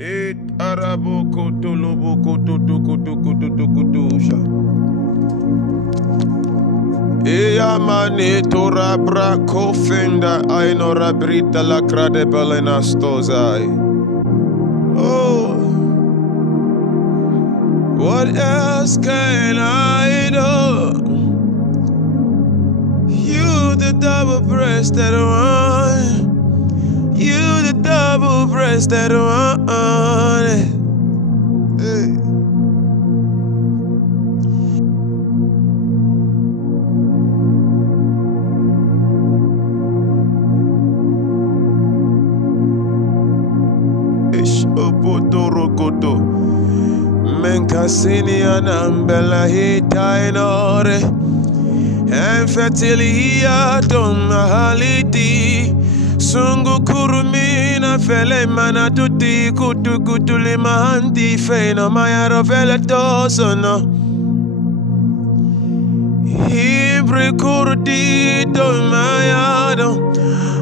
Et arabo kotolobo kototokotokotokotokotusha. Eyamane torabra kofenda ainora brita la crade balena stozai. Oh, what else can I do? You the double-breasted one. You the double-breasted one. Hey. Opotorokoto Menkasini anambela hitainore Enfetilia domahaliti Sungu kurumina fele mana tuti kutu kutuli mahanti feino mayaro fele tosono Hibri kurdi domayado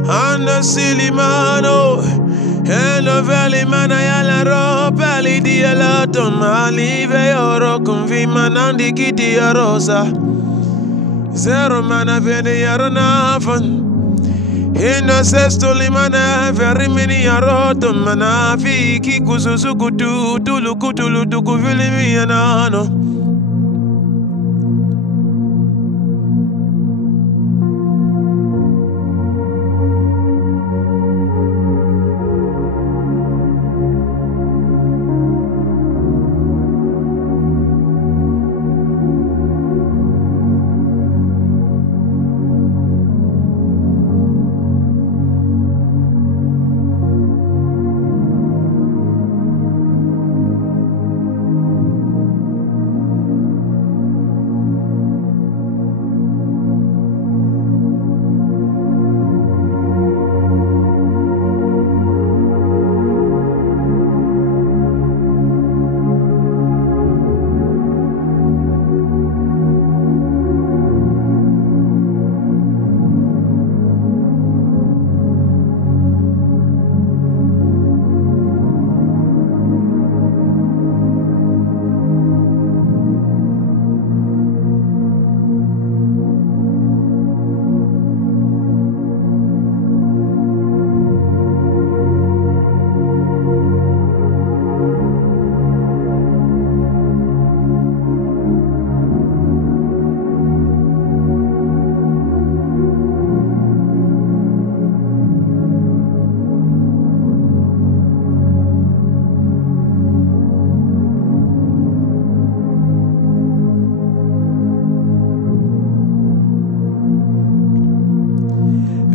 Anda silimano Hello valley mana yala ro pali dia la tomali ve oro convi manandi kiti rosa zero mana vene yaro nafan Hino sesto limana very many yaro to mana fi kikususu kutu tulu kutulu tuku vili mi anano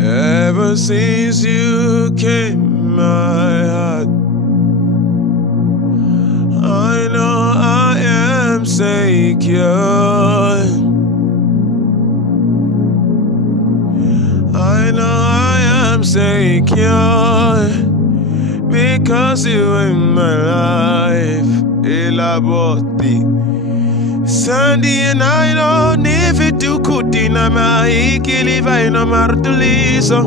Ever since you came my heart I know I am secure I know I am secure Because you in my life Elaboti Sandy and I don't if it do kutina ma ikili vai no martuliso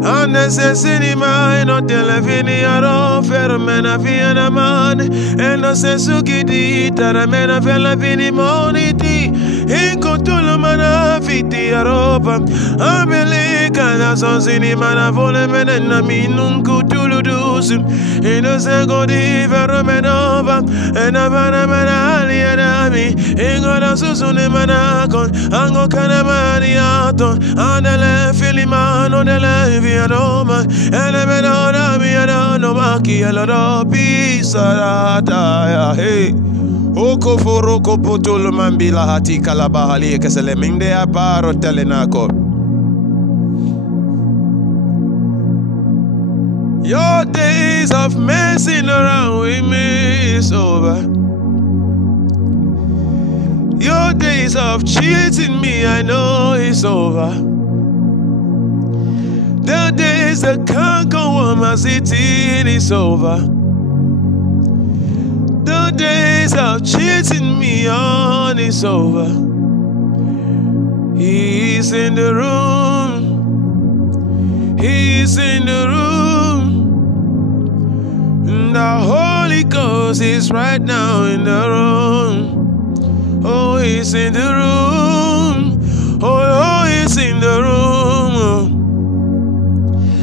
Unnecessary ma no televini aro fermena viena man and no sensuki di taramena vela vini moniti Inco tulo mana fiti aropa America da son sinimana vole menena minunku tulu dusim Ino sego di fermenova and avana manali anami Ingo da susune manakon Ango kana maniaton Andele filimano dele vianoma Elemenona vianano maki aloro pisarata ya hey Oko foroko potolo mambila hati kalabahali kesele minde aparo telenako Your days of messing around with me is over Your days of cheating me, I know it's over. The days that can't go on my city is over. The days of cheating me on is over. He's in the room. He's in the room. And I hope Holy Ghost is right now in the room. Oh, he's in the room. Oh, he's in the room.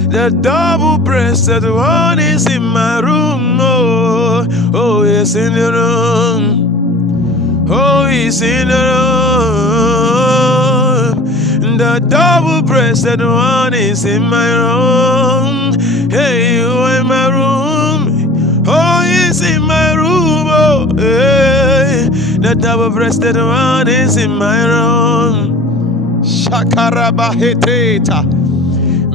The double-breasted one is in my room. Oh, he's in the room. Oh, he's in the room. The double-breasted one is in my room. Hey, you in my room. Oh, he's in my room. Oh, hey. The double-breasted one is in my room. Shakarabahiteta.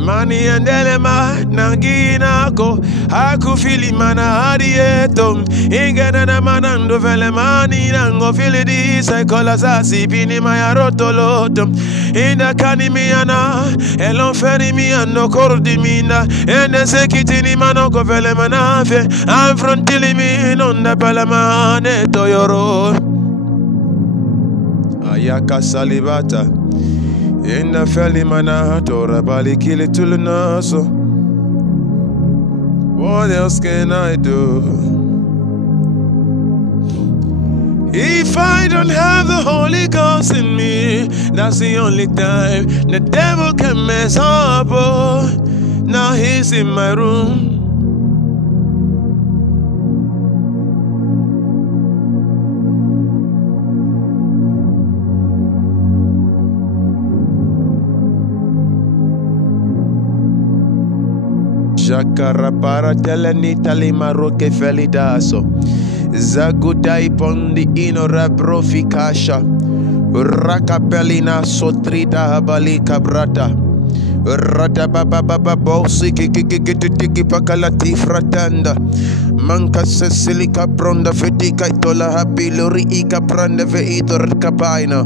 Mani andelema nangina ko aku fili mana hadietom ingena na manando vele mani nango fili di saikola sasi pini maya rotolotom inda kani miana elon feri miano kordi mina ende sekitini manoko vele manafe affrontili mi nonda palamane toyoro ayaka salibata in the feli mana tora bali kill it to the naso. What else can I do? If I don't have the Holy Ghost in me, that's the only time the devil can mess up. Oh, now he's in my room. Jakara para telenita lima roke felidaso Zagudai pondi ino rabrofikasha Rakapelina sotrida habali kabrata Rata baba baba bosi kiki pakalati fratanda Manka sesilika pronda fedika itola happy lori ika pranda veito rakapaina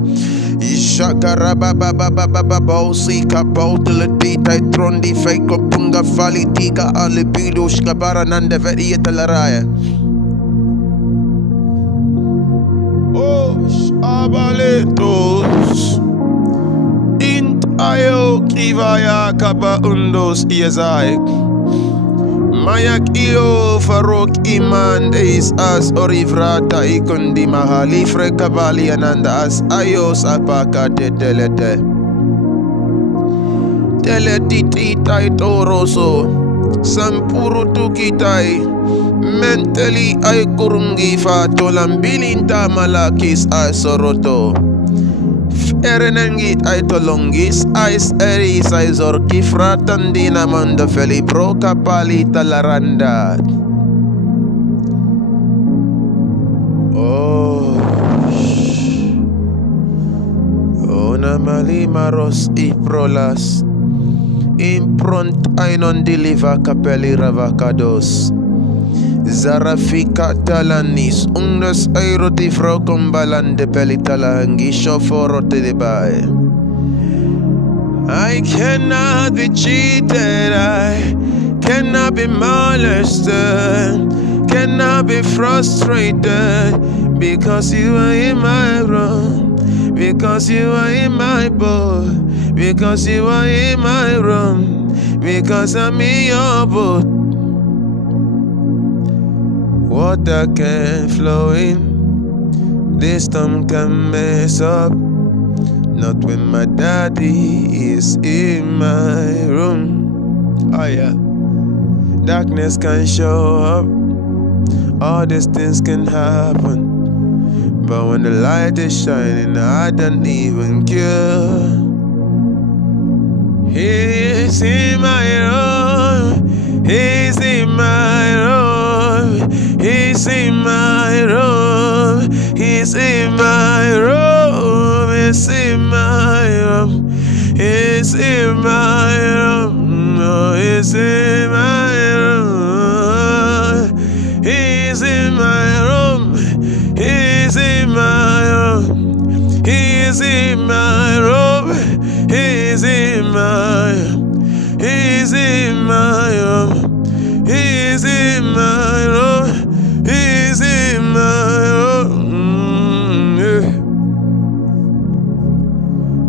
Shakara baba baba baba bosi kapotula dita trondi fake punga fali tiga alibido skabara nanda verieta laraya Oh abaletos int ayo kivaya kaba undos iezai Mayak iyo farok iman deis as orivrata ikundi mahali frekabali ananda as ayos apaka telete teletiti tai toroso sampuru tukitai mentally ay kurungi fatolambilinta malakis asoroto Erenengit ay tolongis ais eris ay zorki fratandina mando feli broka pali talaranda Oh Ona mali maros I prolas Impront ay non deliver capelli ravacados Zarafika talanis undas aeroti fro combalande pelitalangi shoforote de bae I cannot be cheated, I cannot be molested, cannot be frustrated because you are in my room, because you are in my boat, because you are in my room, because I'm in your boat. Water can flow in, this storm can mess up. Not when my daddy is in my room. Oh yeah. Darkness can show up, all these things can happen. But when the light is shining, I don't even care. He's in my room, he's in my room, he's in my room, he's in my room, he's in my room, he's in my room, no, he's in my room, he's in my room, he's in my room, he's in my room, he's in my room, he's in my room, he's in my room, he's in my room. Yeah.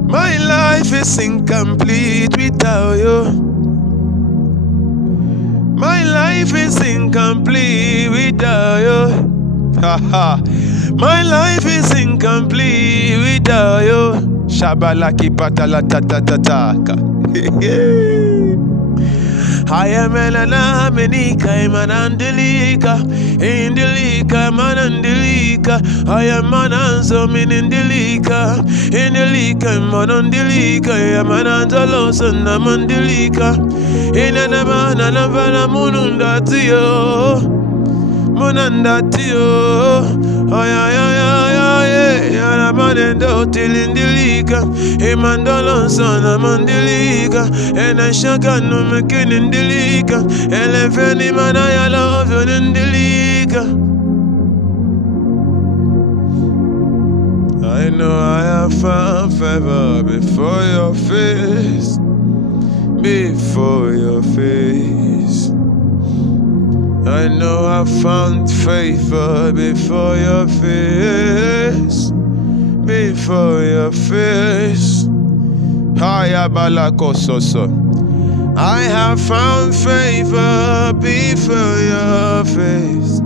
My life is incomplete without you. My life life is incomplete without you. Haha. My life is incomplete without you. Shabalaki patala tata tataka. I am an anamenika, manandilika, indilika, manandilika. I am mananzo minindilika, indilika, manandilika, yamanandalosa namandilika. Inanamana navala munundatio, munandatio. Ay, ay, ay, ay, ay, Yaramanendo tilindilika, Emandolon sana mandilika, and I shaka no makinindilika, Elefeni manaya love yonindilika. I know I have found favor before your face, before your face. I know I found favor before your face, before your face. Hiya balakososo. I have found favor before your face.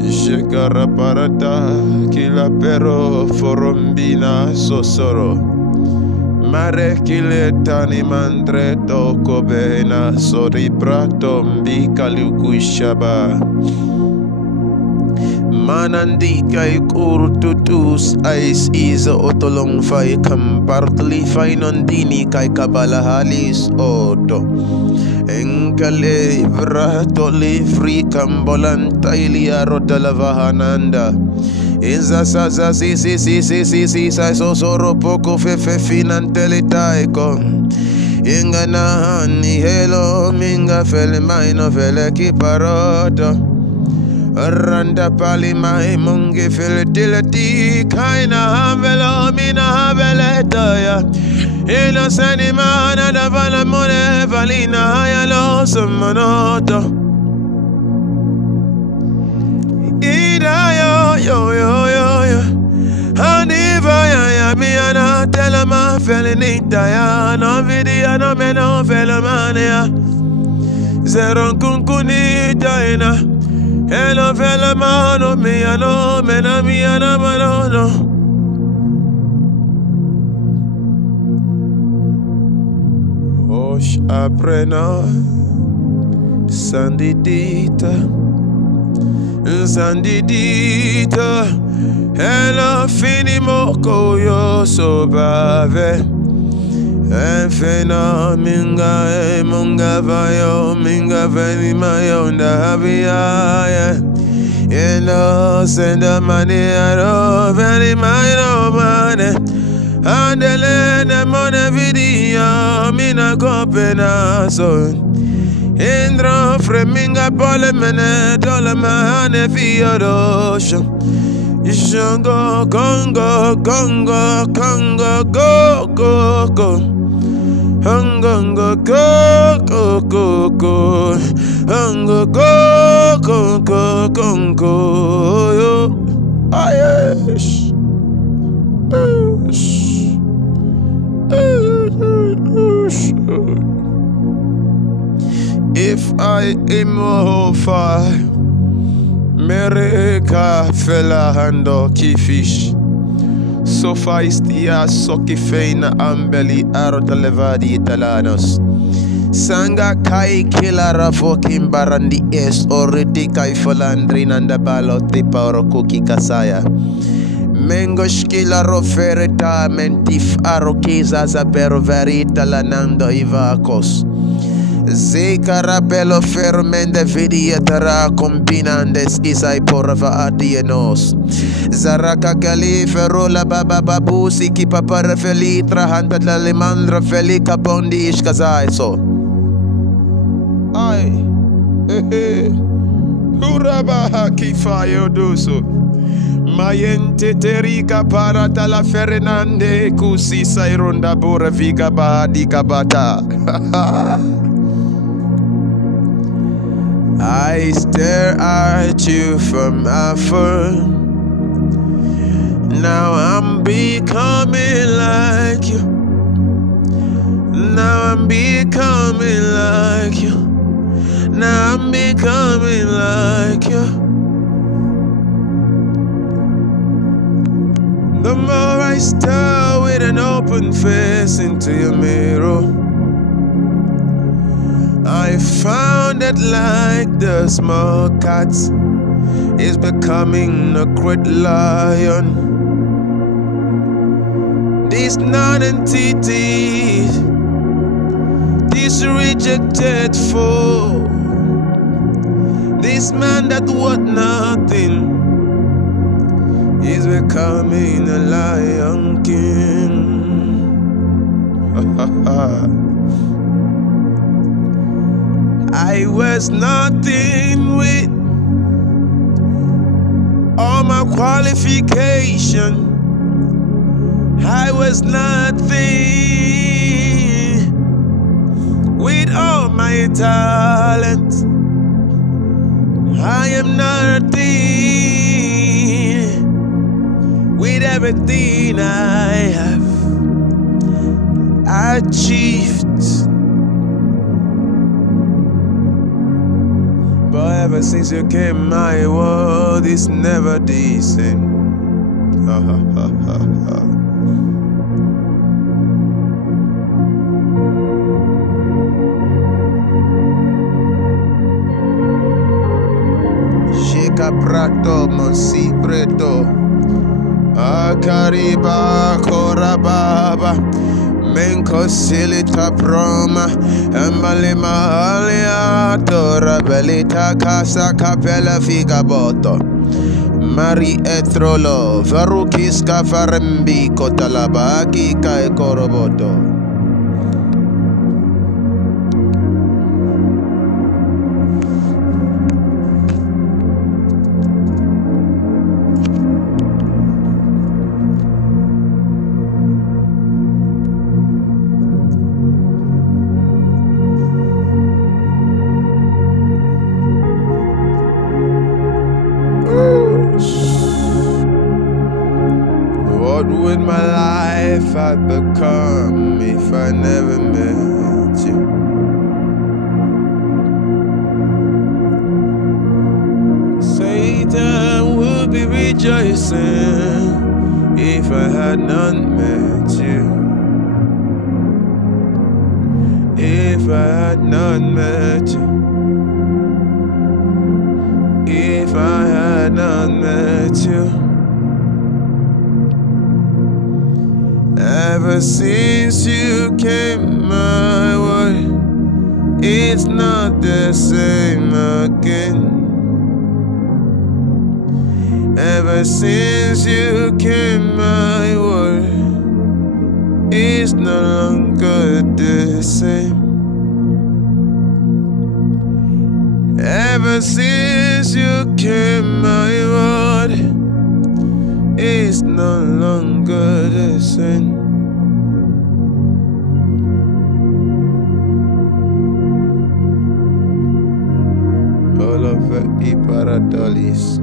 Shekara parata kila pero forombina sosoro. Mare kiletani mandre toko bena sori prato mbika lukushaba. Manandika ikurututus ais isa otolong fay kampartli fay nondini kay kabalahalis oto. Engkale brato livri kambolantay liaro dalavahananda. Inza sa si sa sosoro poco fefe finantelitaiko. Inga na ni hello minga fele maino fele kiparoto. Randa pali mai mungi fele dilati kaina havelo mina haveletoya. Ilo sani mana da vala mone valina hayalo sumonoto. Yo, Haniva ya miana tela ma felinita ya no vidia no meno felamania zeron kunkunita ina hello felamano miano mena miana manono. Osh aprena sandidita Sandidita, hello finimoko yo so bave. Enfena minga munga vayo minga veni mayo ndahabia. Eno senda money aro veni mayo mane. Andele na mone video mina kopena so. Indra freminga pole mene dole mahane fiodosho. Ishango Congo Congo Congo go go go. Hango go go go go. Hango go go go go go yo. Ayesh. If I am a fire, Mereka fella hando kifish. So faistia soki feina ambeli arota levadi italanos. Sanga kai kilara fokin barandi es oriti kai folandrin anda baloti pauro kuki kasaya. Mengo shkila rofereta mentif arokiza zabero verita lanando ivakos. Zekarabelo fermende vidia tara combinandes isai porva adienos. Zaraka kaliferu la baba babusi ki papara felitra handbat la limandra felika bondi ishkazai so. Ay, Uraba kifayo duso. Mayente terika parata la Fernande kusi saironda bura viga bahadi kabata. I stare at you from afar. Now I'm becoming like you. Now I'm becoming like you. Now I'm becoming like you. The more I stare with an open face into your mirror, I found that like the small cat is becoming a great lion. This non-entity, this rejected foe, this man that was nothing is becoming a lion king. I was nothing with all my qualification. I was nothing with all my talent. I am nothing with everything I have achieved. But ever since you came, my world is never decent. Shika prato monsi preto akariba korababa menko silita proma embalima alia tora belita casa capella figaboto Mari etrolo varukis kafarembi kotalabaki kai koroboto. What would my life have become if I never met you? Satan would be rejoicing if I had not met you. If I had not met you. If I had not met you. Ever since you came my way, it's not the same again. Ever since you came my way, it's no longer the same. Ever since you came my way, it's no longer the same. All of it, Iparadolis.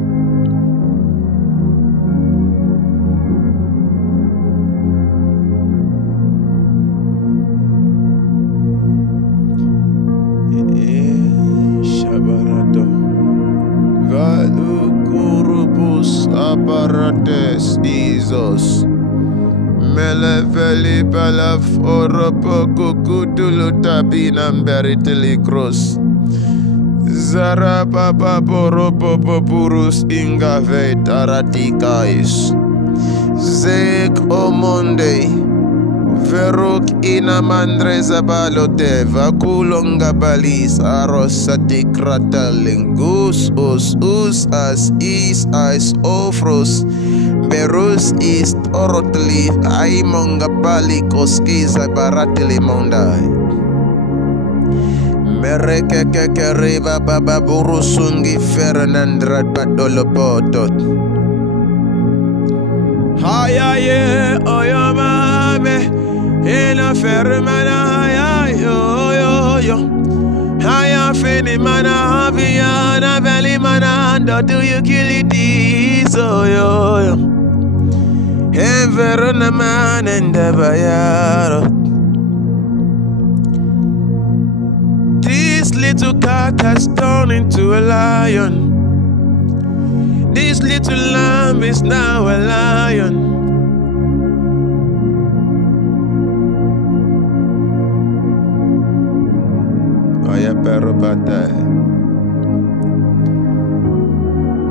Shabarado. Valukurubus aparates Isos. Meleveli balaf oropo kukudulu tabinam beritili cross. Zara papa poropo popurus ingave taratikais. Zek omonde. Veruk ina mandreza balote vakulonga balis arosati kratalingus us as is as ofros berus is orotli aimonga balikos kiza baratili mondai mereke kekeriva baba burusungi Fernandrat badolopotot hayaye oyamame ina fermana yo haya fini mana aviana valley mana do you kill it so yo Everna man and the bayaro. This little cat has turned into a lion. This little lamb is now a lion.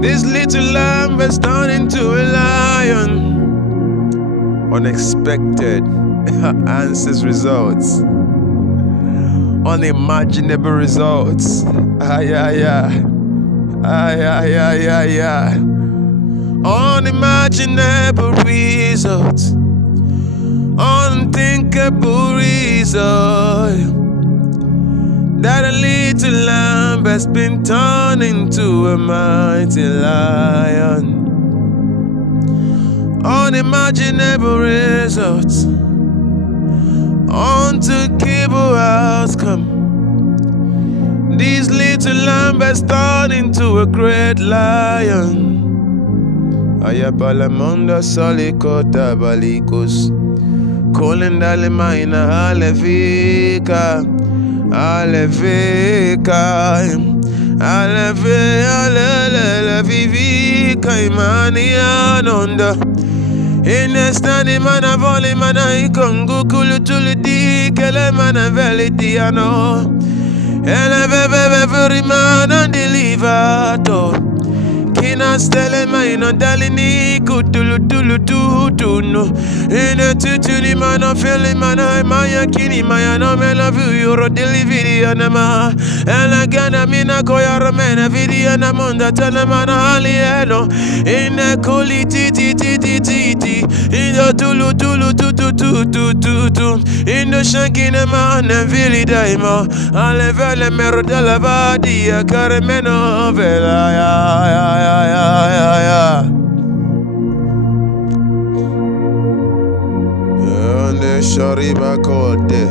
This little lamb has turned into a lion. Unexpected answers, results, unimaginable results. Unimaginable results, unthinkable results. That a little lamb has been turned into a mighty lion. Unimaginable results, unthinkable outcome. This little lamb has turned into a great lion. Ayapalamanda salikota balikos, kolendalemaina alevika. Alevika, alevika, imani anonda. Inestani mana voli mana ikongu kulutuli di kele mana veli diano. Eleveve vuri mana delivato. Kina stele maino dalini kutulu tulu tutuno. Ine tutuli mana feli mana maya kini maya no me love you ro delivery anama. Elagana mina koya romena video na monda tele mana alieno. Ine kuli titi titi titi. Ine tulu tulu tutu tutu tutu. Ine shankine mana vili daimo. Alevele mero della vadia carmeno vela ya. Ande shariba kote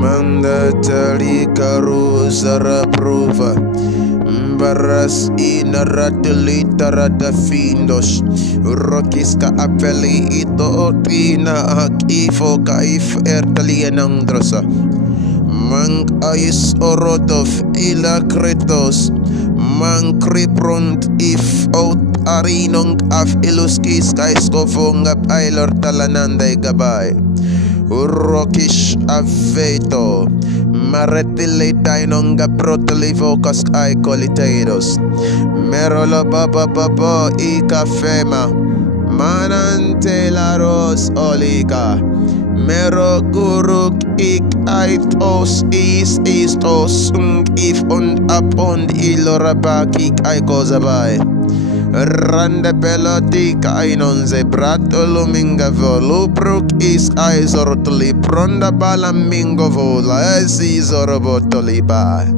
manda tali karuza raprova mbaras inaratili tarada findos rokiska apeli ito tina akifo kaif ertalienang drosa mang ais orotov ila kretos mang kripront if out arinong af iluski skys kofong ap ailor talananday gabay urokish aveto maretile tainong gaprotili focus ay kolitedos merolo baba ika fema manante laros olika mero guruk ik aitos is istos if und upon ilorabaki ay kozabay rande pelotika ainon zebrato luminga volubruk is aizorotli pronda balamingo vola esi zorobotoli ba.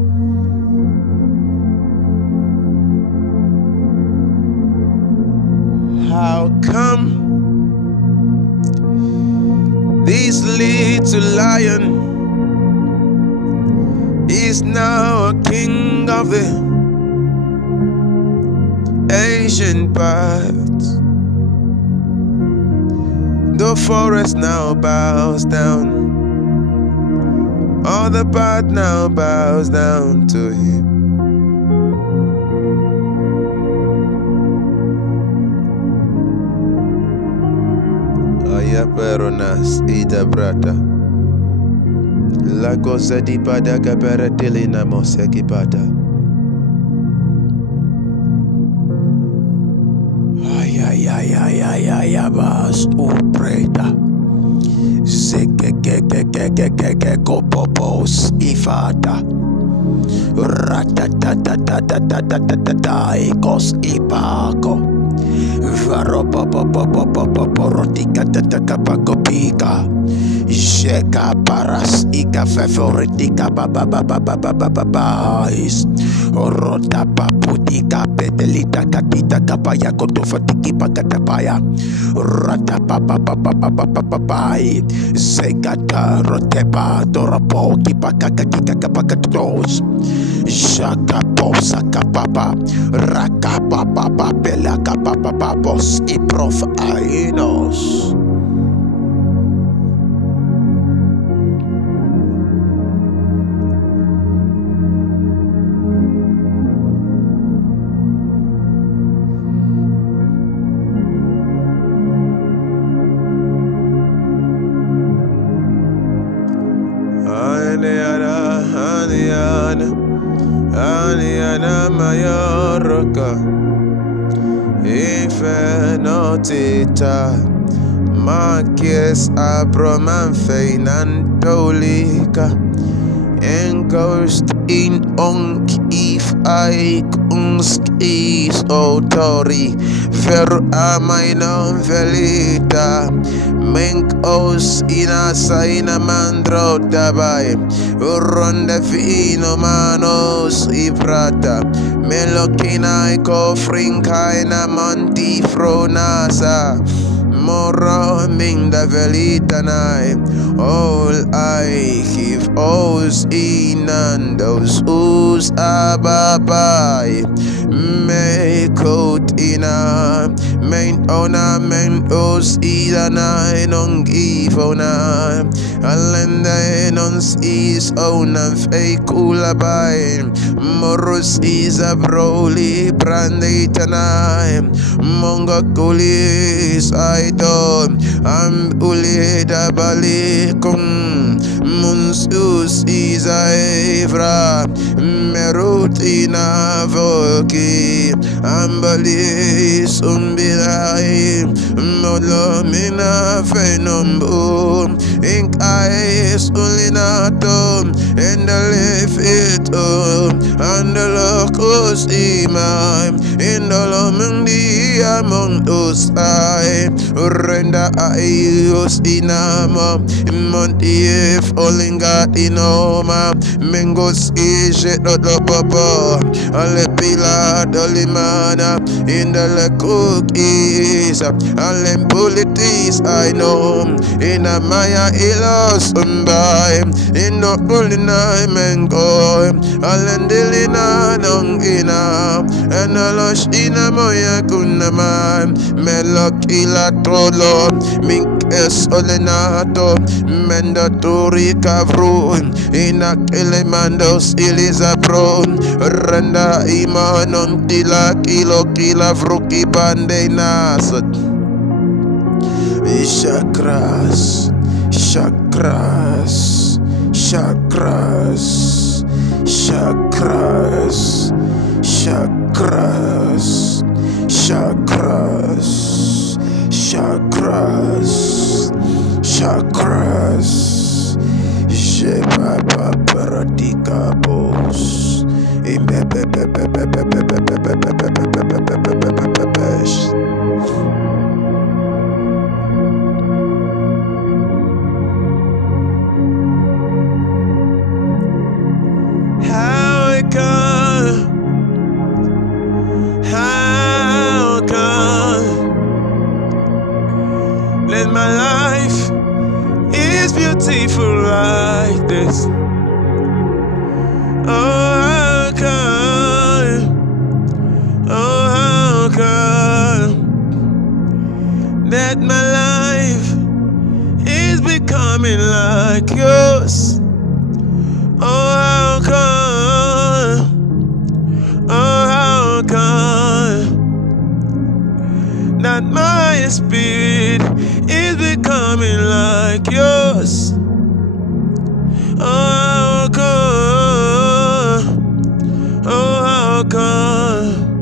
How come this little lion is now a king of the ancient parts? The forest now bows down, all the path now bows down to him. Peronas ida brata la cosa di pada capere telina mosse equipata. Ay bas upreta zeke popos ifata ratatatatatatatata ikos ipako Varopopopopopopopotika tatakapakopika Jeka paras ika favoritika bababababababababais Rota paputika petelita katita kapaya kotofatiki pakatapaya Rata papapapapapapapai Zegata rotepa doropo kipakakakika kapakatos Shaka posa kapapa Rakapapapa pela kapapapapos Iprof ainos Mayana Mayorka Ife notita Marques Abroman Feinan Tolika Enkost in onk if I kunskis autori ver amainon velita menk os inasa ina mandro dabai uronde fino manos ivrata melokina iko frinkaina monti fronasa Moro minda velita nai all I give os inan those us ababai me coat ina main ona main os idana non gifona alenda nons is ona fake ulabai morus is a broly branditanai monga kulis I am ulida balikum munsus isaevra merutina voki ambalis umbilai molomina fenombu ink eyes ulinato and the lefito and the locus imam in the lomundi among those Renda aios inama Montief olinga inoma Mengos ishe dodo papa Ale pila dolimana In the cookies Ale politis I know In a maya ilos umbai In the ulina mengo Alendilina nong ina And a losh ina moya kunama Melokila trolo mink es olenato mendatori kavru ina elemandos iliza pro renda imanon tila kila vruki bande nasat chakras Jebaba Paratika Boss How come let my life is beautiful like this? Oh, how come that my life is becoming like yours? Oh, how come that my spirit is becoming like yours? Oh, how come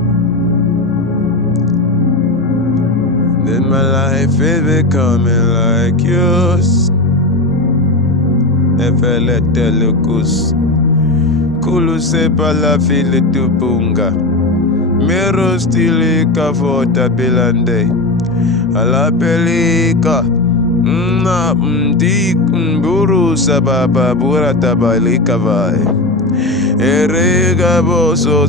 that my life is becoming like yours? Efelete lucus Kulu sepa la file tu bunga Mero stile kavota belande Ala pelika Na mdik mburu sababa burata balika vai Erega bo so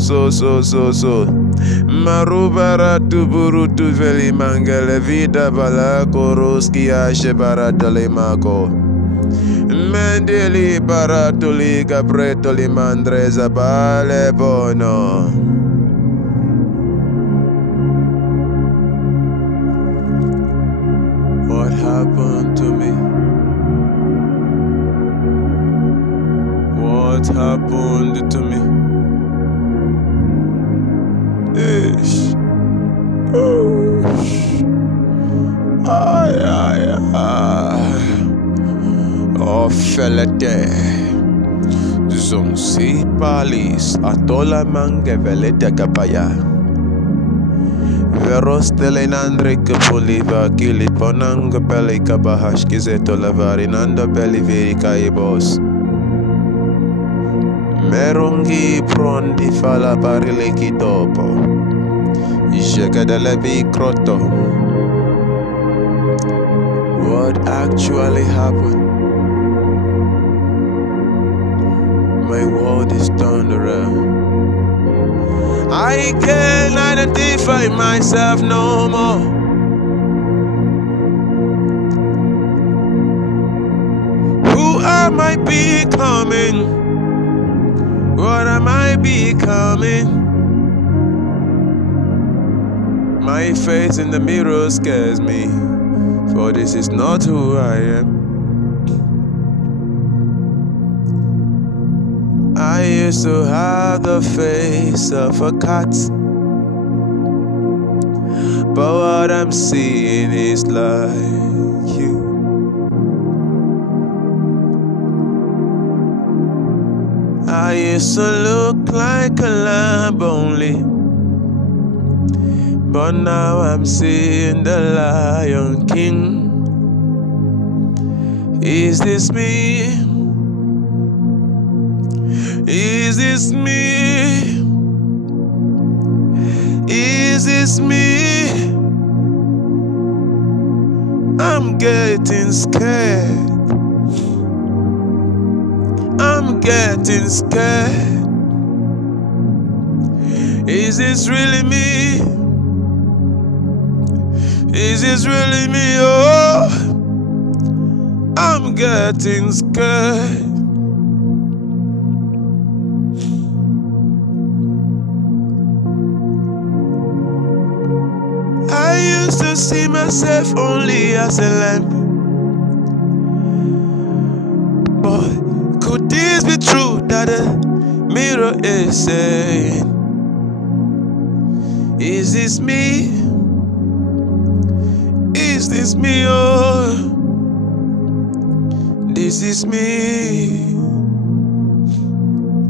Marubara tu buru tu veli mangele vida bala koroski ashe baratale mako Mendeli baratuli capretoli mandreza bale bono What happened to me? What happened to me? Ish. Ay. Oh, fella day. Son si palis atola mange veleta kapaya. Veros telenandre ke poliva kiliponang pele kabahash kizeto lavarinanda beli veri kaibos. Merongi prondi fala barile kidopo. Jekadelebi kroto. What actually happened? My world is turned around. I can't identify myself no more. Who am I becoming? What am I becoming? My face in the mirror scares me, for this is not who I am. I used to have the face of a cat, but what I'm seeing is like you. I used to look like a lamb only, but now I'm seeing the Lion King. Is this me? Is this me? Is this me? I'm getting scared. I'm getting scared. Is this really me? Is this really me? Oh, I'm getting scared. I used to see myself only as a lamb, but could this be true that the mirror is saying? Is this me? Is this me? Oh, this is me.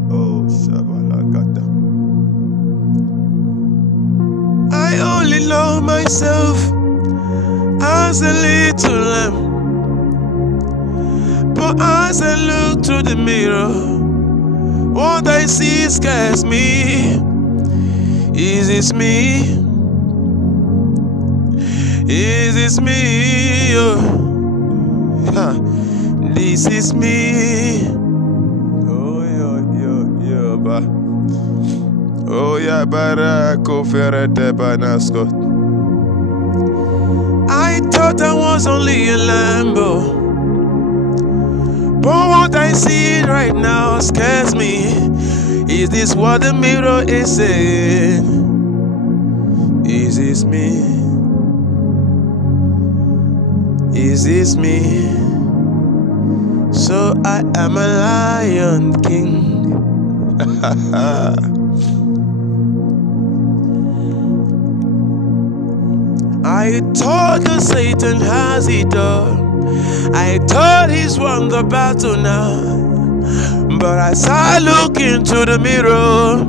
Oh, Shabalakata. I only know myself as a little lamb, but as I look through the mirror, what I see scares me. Is this me? Is this me? Oh, this is me. Oh, yo, ba. Oh, yeah, barako ferete banasco. I thought I was only a Lambo, but what I see right now scares me. Is this what the mirror is saying? Is this me? Is this me? So I am a Lion King. I thought that Satan has it all. I thought he's won the battle now. But as I look into the mirror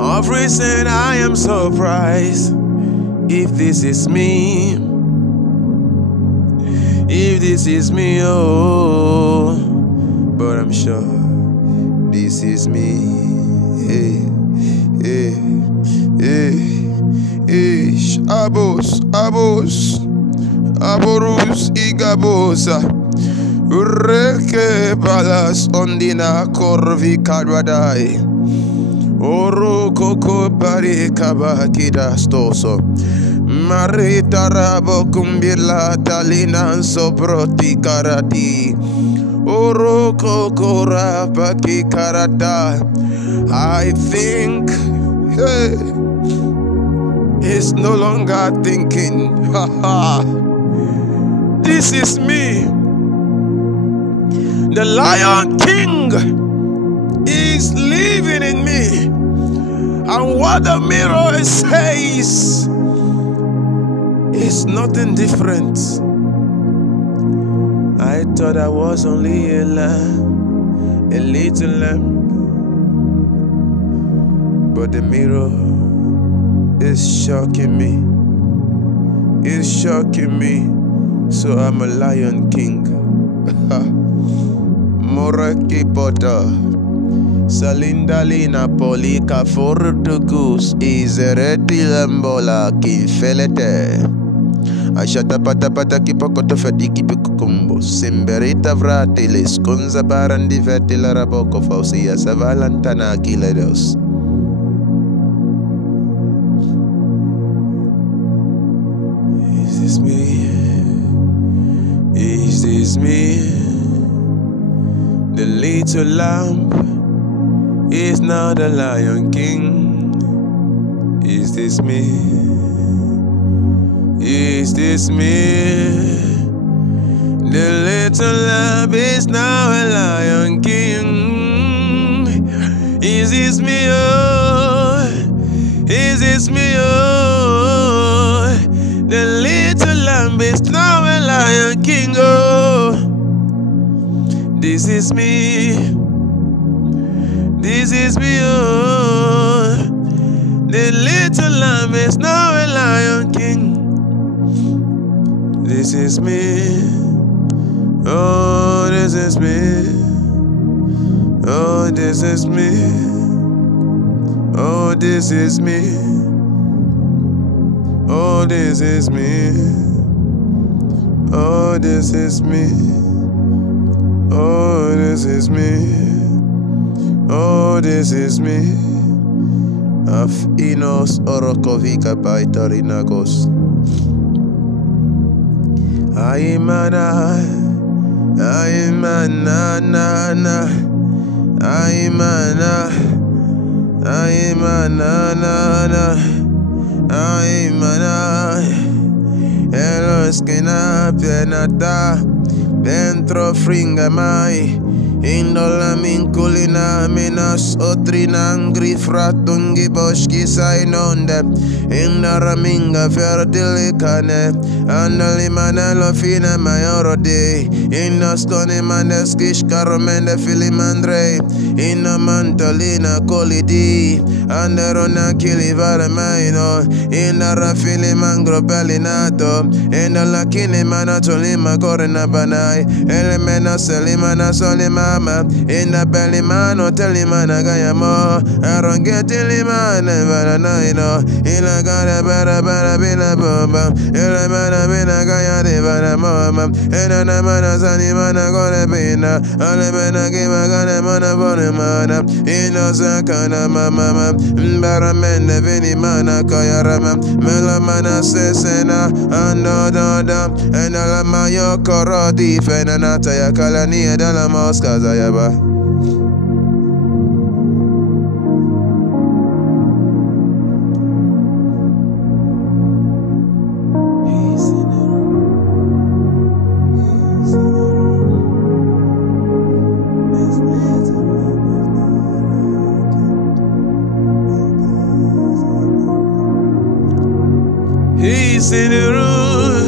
of recent, I am surprised. If this is me, if this is me, oh, but I'm sure this is me. Hey, hey, hey, hey, abos, aborus, igabosa. Ureke balas ondina korvi kadwadai. Oro koko bari kabakida stoso. Marita rabo kumbila talina soproti karati. Oro koko rapaki karata. I think, hey, it's no longer thinking. Haha. This is me. The Lion King is living in me, and what the mirror says is nothing different. I thought I was only a lamb, a little lamb, but the mirror is shocking me. It's shocking me, so I'm a Lion King. Moraki Potter, Salindalina Polika Fortugus, Izereti Lambola, Kinfelete. Ashata pata kipokoto fetiki pikukumbo Simberita vratilis Kunza barandi vetila raboko Fausia savalantana akiledos. Is this me? Is this me? The little lamb is now the Lion King. Is this me? Is this me? The little lamb is now a Lion King. Is this me? Oh, is this me? Oh, the little lamb is now a Lion King. Oh, this is me. This is me. Oh, the little lamb is now a Lion King. This is me. Oh, this is me. Oh, this is me. Oh, this is me. Oh, this is me. Oh, this is me. Oh, this is me. Oh, this is me. Af inos orokovika baitarinagos. Aimana, aimana, na, na. Aimana, aimana, na, na. Aimana, eloskina penata, dentro fringa mai. Indola minculina minas otrinangri fratungi boski sainonde. Indara minga fertilicane, andali manelo fine mayorode. Indosconi mandeskish caromende filimandre. Inna mantolina colidi, anderona kilivare maino. Indara filimangro belinato, indala kine manatolima corena banai. Elemena selimana solima. In the belly man, or telimana gayamo. I don't get telimana, but I know. In a gada better be a bomba. In a mana be a gaya de Vanamoma. In a namana sanimana gonna be na. Alemana give a gana mana bonimana. In a sakana mama. Baramende vinimana kayarama. Melamana sesena. And da. And alamayo korodi. Fenanata yakalania de la mosca. Zayaba. He's in the room.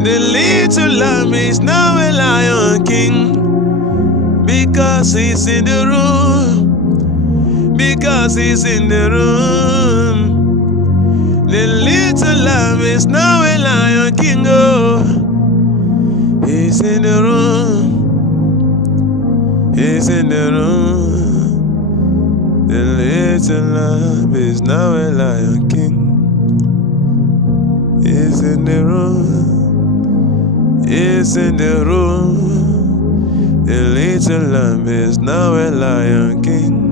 The little lamb is now a Lion King. Because he's in the room. Because he's in the room. The little lamb is now a Lion King. Oh, he's in the room. He's in the room. The little lamb is now a Lion King. He's in the room. He's in the room. The little lamb is now a Lion King.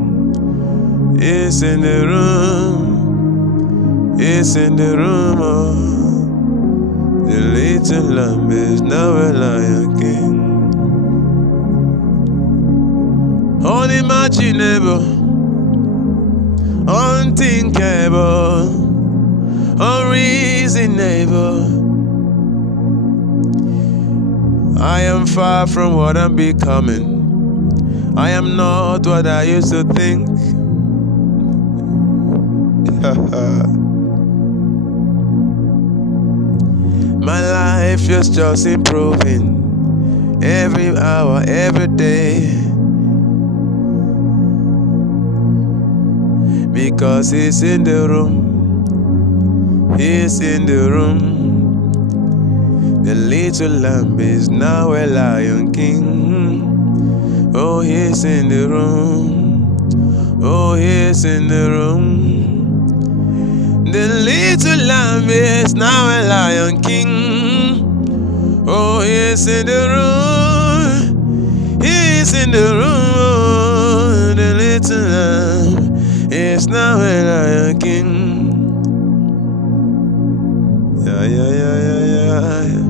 It's in the room. It's in the room. Oh. The little lamb is now a Lion King. Unimaginable, unthinkable, unreasonable. I am far from what I'm becoming. I am not what I used to think. My life is just improving. Every hour, every day. because he's in the room. He's in the room. The little lamb is now a lion king. Oh, he's in the room. Oh, he's in the room. The little lamb is now a lion king. Oh, he's in the room. He's in the room. The little lamb is now a lion king. Yeah, yeah, yeah, yeah, yeah.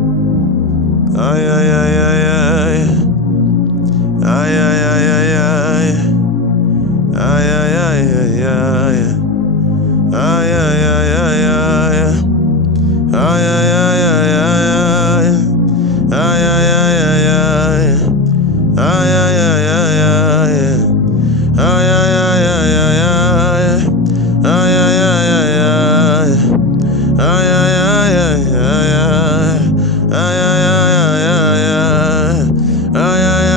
Ay, ay, ay, ay, ay. Ay, ay, ay, ay, ay. Ay, ay, ay, ay, ay. Ay, ay, ay, ay, ay. Ay, ay, ay, ay, ay. Ay, ay, ay, ay, ay. Ay, ay, ay, ay, ay. Ay, ay, ay, ay, ay, ay. Ay, ay, ay, ay, ay. Ay, ay, ay, ay, ay. Ay, ay,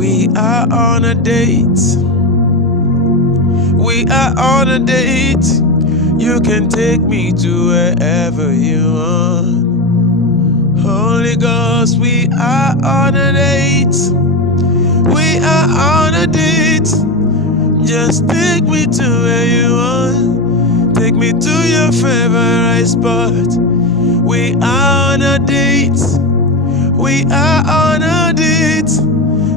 we are on a date. We are on a date. You can take me to wherever you want. Holy Ghost, we are on a date. We are on a date. Just take me to where you want. Take me to your favorite spot. We are on a date. We are on a date.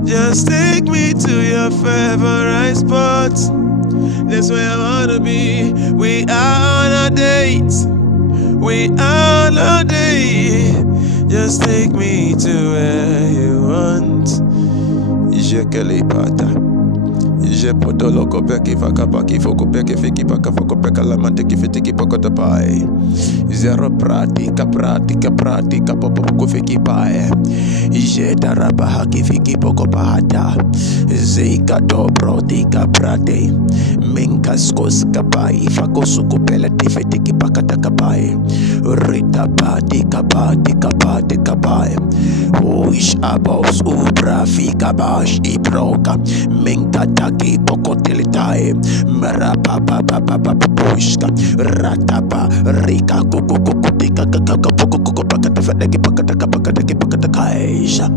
Just take me to your favorite spot. That's where I wanna be. We are on a date. We are on a date. Just take me to where you want. Jekelipata. Jepotoloko peki fakapaki foko peki fiki paka foko peka lamante kifitiki pokota pai. Zero pratika popo fiki pai. Jetaraba haki fiki poko pahata. Zika dobro tika prate. Minkaskos kapai fakosuku pela tifitiki pakata kapai. Rita pati kapati kapai. Uish abos ubra fika bash ibroka. Minkataki pokotilitae. Marapapa pushka. Ratapa rika kukukukutika kakapukukuku pakata fedeki pakata kaisha.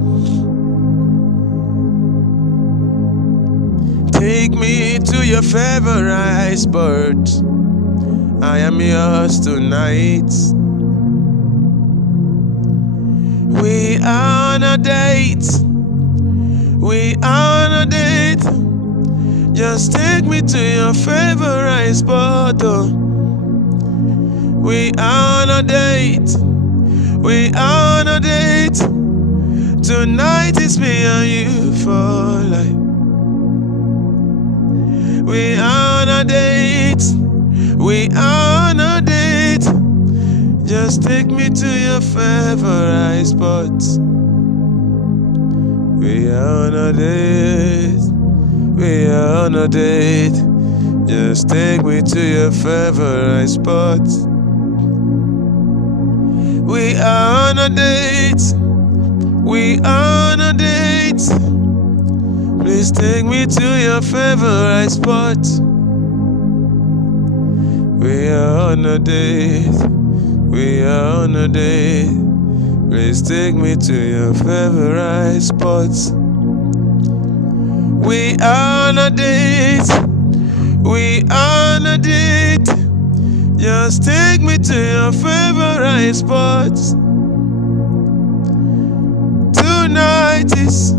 Take me to your favorite spot. I am yours tonight. We are on a date. We are on a date. Just take me to your favorite spot. Oh. We are on a date. We are on a date. Tonight it's me and you for life. We are on a date. We are on a date. Just take me to your favorite spot. We are on a date. We are on a date. Just take me to your favorite spot. We are on a date. We are on a date. Please take me to your favorite spot. We are on a date. We are on a date. Please take me to your favorite spot. We are on a date. We are on a date. Just take me to your favorite spot. Tonight is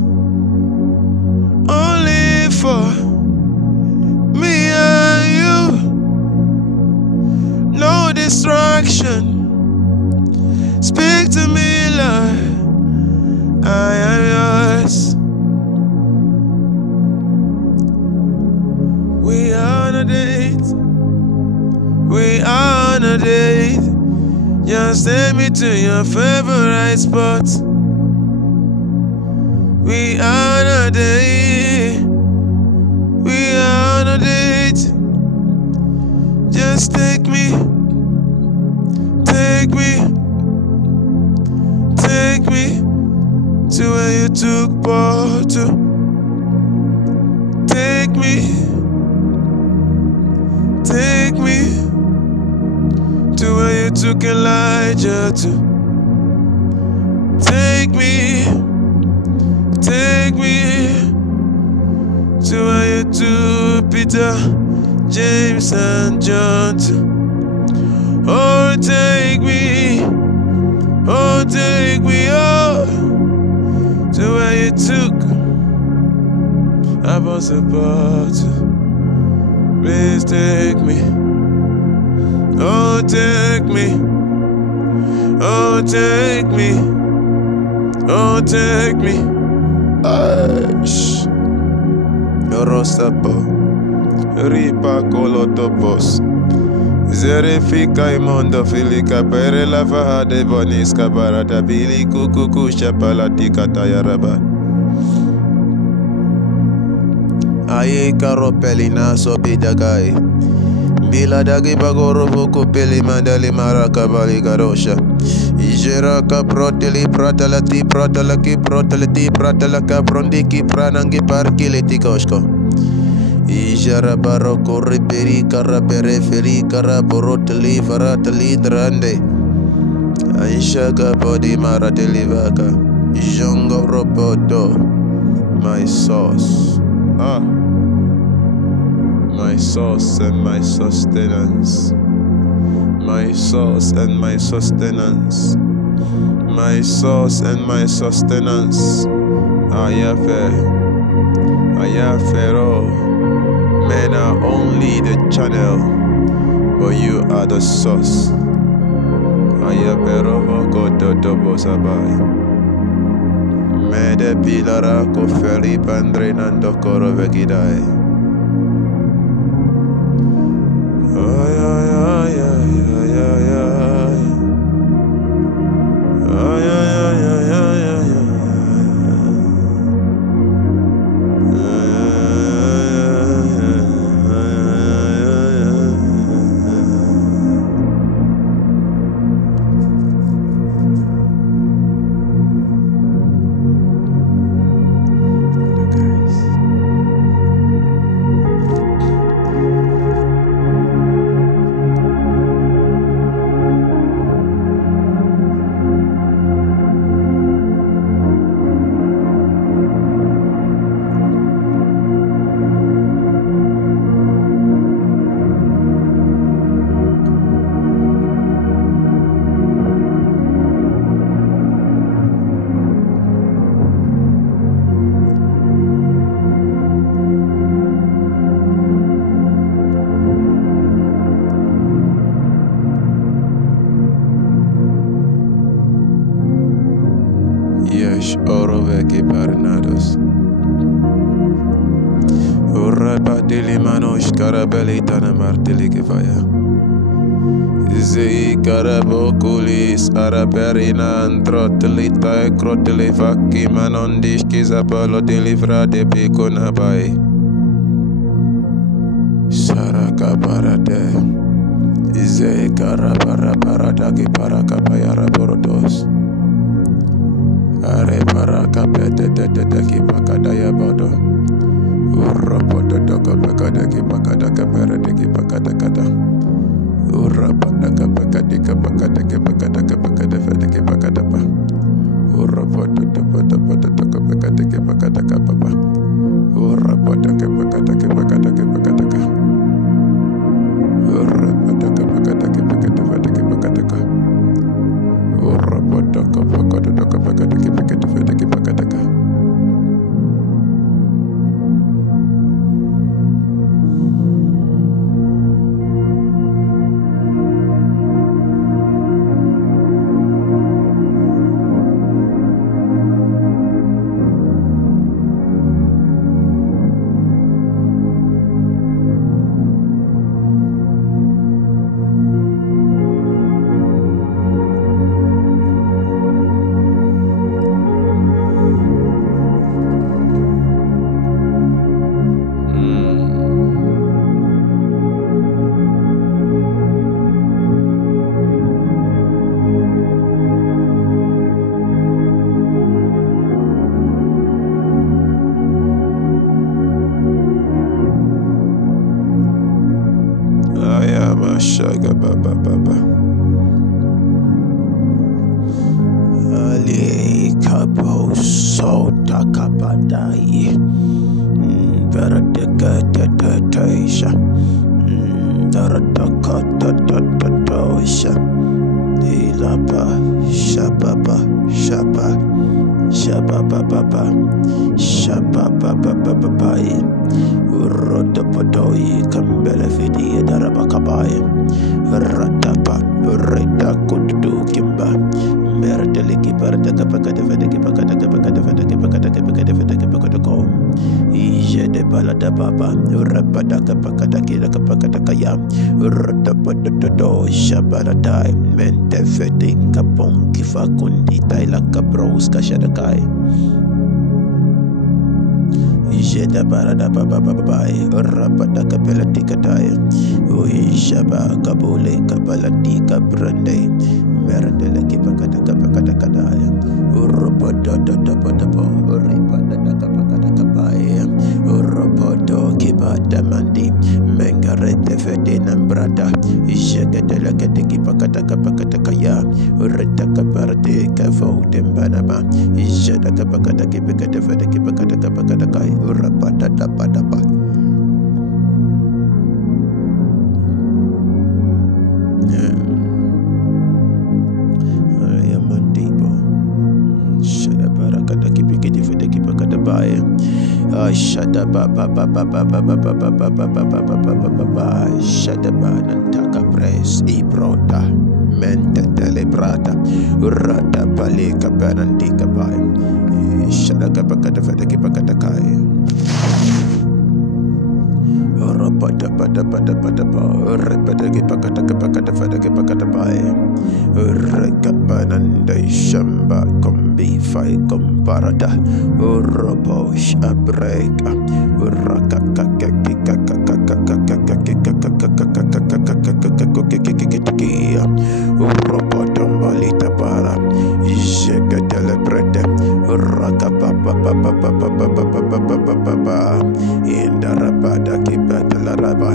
only for me and you. No distraction. Speak to me, love. Just take me to your favorite spot. We are on a date. We are on a date. Just take me. Take me. Take me to where you took part to. Take me. Take me to where you took Elijah to. Take me to where you took Peter, James, and John to. Oh, take me, oh, to where you took Apostle to. Please take me. Oh, take me. Oh, take me. Oh, take me. Aish. Rosapo. Ripa kolotopos. Zerefika imondo filika pere la faha de bonis kabarata bili kukuku shapalatika tayaraba. Aye karo pelina sobidagai. Bila dagi bagoro buku peli mandali maraka bali garosha. Ijera ka proteli pratalati pratalaki protalati pratalaka prondiki pranangi parkileti koshko. Ijara baroko riperi kara periferi kara boroteli farateli drande. Aisha ka body marateli vaka. Jongo roboto. My sauce. My source and my sustenance. My source and my sustenance. My source and my sustenance. Ayafero. Men are only the channel, but you are the source. Ayapero koto tobo sabai. Mede pilara ko feli pandre nando koro vegidai. Yesh oroveki parnados. Urrapa dilimanosh karabeli tana martili kifaya. Zei karabokulis araperina antrotelita ekroteli fakki manondish kizapalo delivra de pikonabai. Saraka parade. Zei karapara paradaki parakapayara borodos. Are paraka pete tete ki pakadaya bodo. Urapoto toko pakada ki pakada kapere ki pakada kata. Urapata kapakadi kapakada ki pakada kapakada fete ki pakada pa. Urapoto topoto poto toko pakada ki pakada kapapa. Urapoto ki pakada ki pakada ki pakada ka. Urapoto kapakada ki pakada fete ki pakada ka. Urapoto kapakada toko pakada ki pakada fete ki pakada ka. Kabo Sota Kapadai Veradekataisha Daradakatataisha Ilapa Shababa Shababa Rodapodoi Kambele Fidi Darabakabai Ratapa Reda Kudu Kimba Merdeliki Paradaka Pakadavadaki Pakadako Ije de Balada Baba Rapadaka Pakadaki Lakapakadakaya Ratapadado Shabaradai Mente Feding Kapon Kifakundi Tailaka Bros Kashadakai Jeda barada baba babai rapada kapela tikadai Uishaba kabule kabalati kabrande merdele kipakada kadaya urobodo dodobodo uripada kapakada kabaya urobodo kibada mandi mengarete fedina brada jegedele kipakada kaya urita kabarde kafo dembanaba jeda kapakada kipakada kaya rapada dapada Shada baba shada banantaka press ibrota mente telebrata urata palika banandika bai shada kapakada fadaki pakatakai rapada pada repataki pakata fadaki pakatabai rekabananda shamba kombi fai komparada urabosh abreka uropotombalita para jekatele brede rakapapapapapapapapapapapapa indarabada kibatalaraba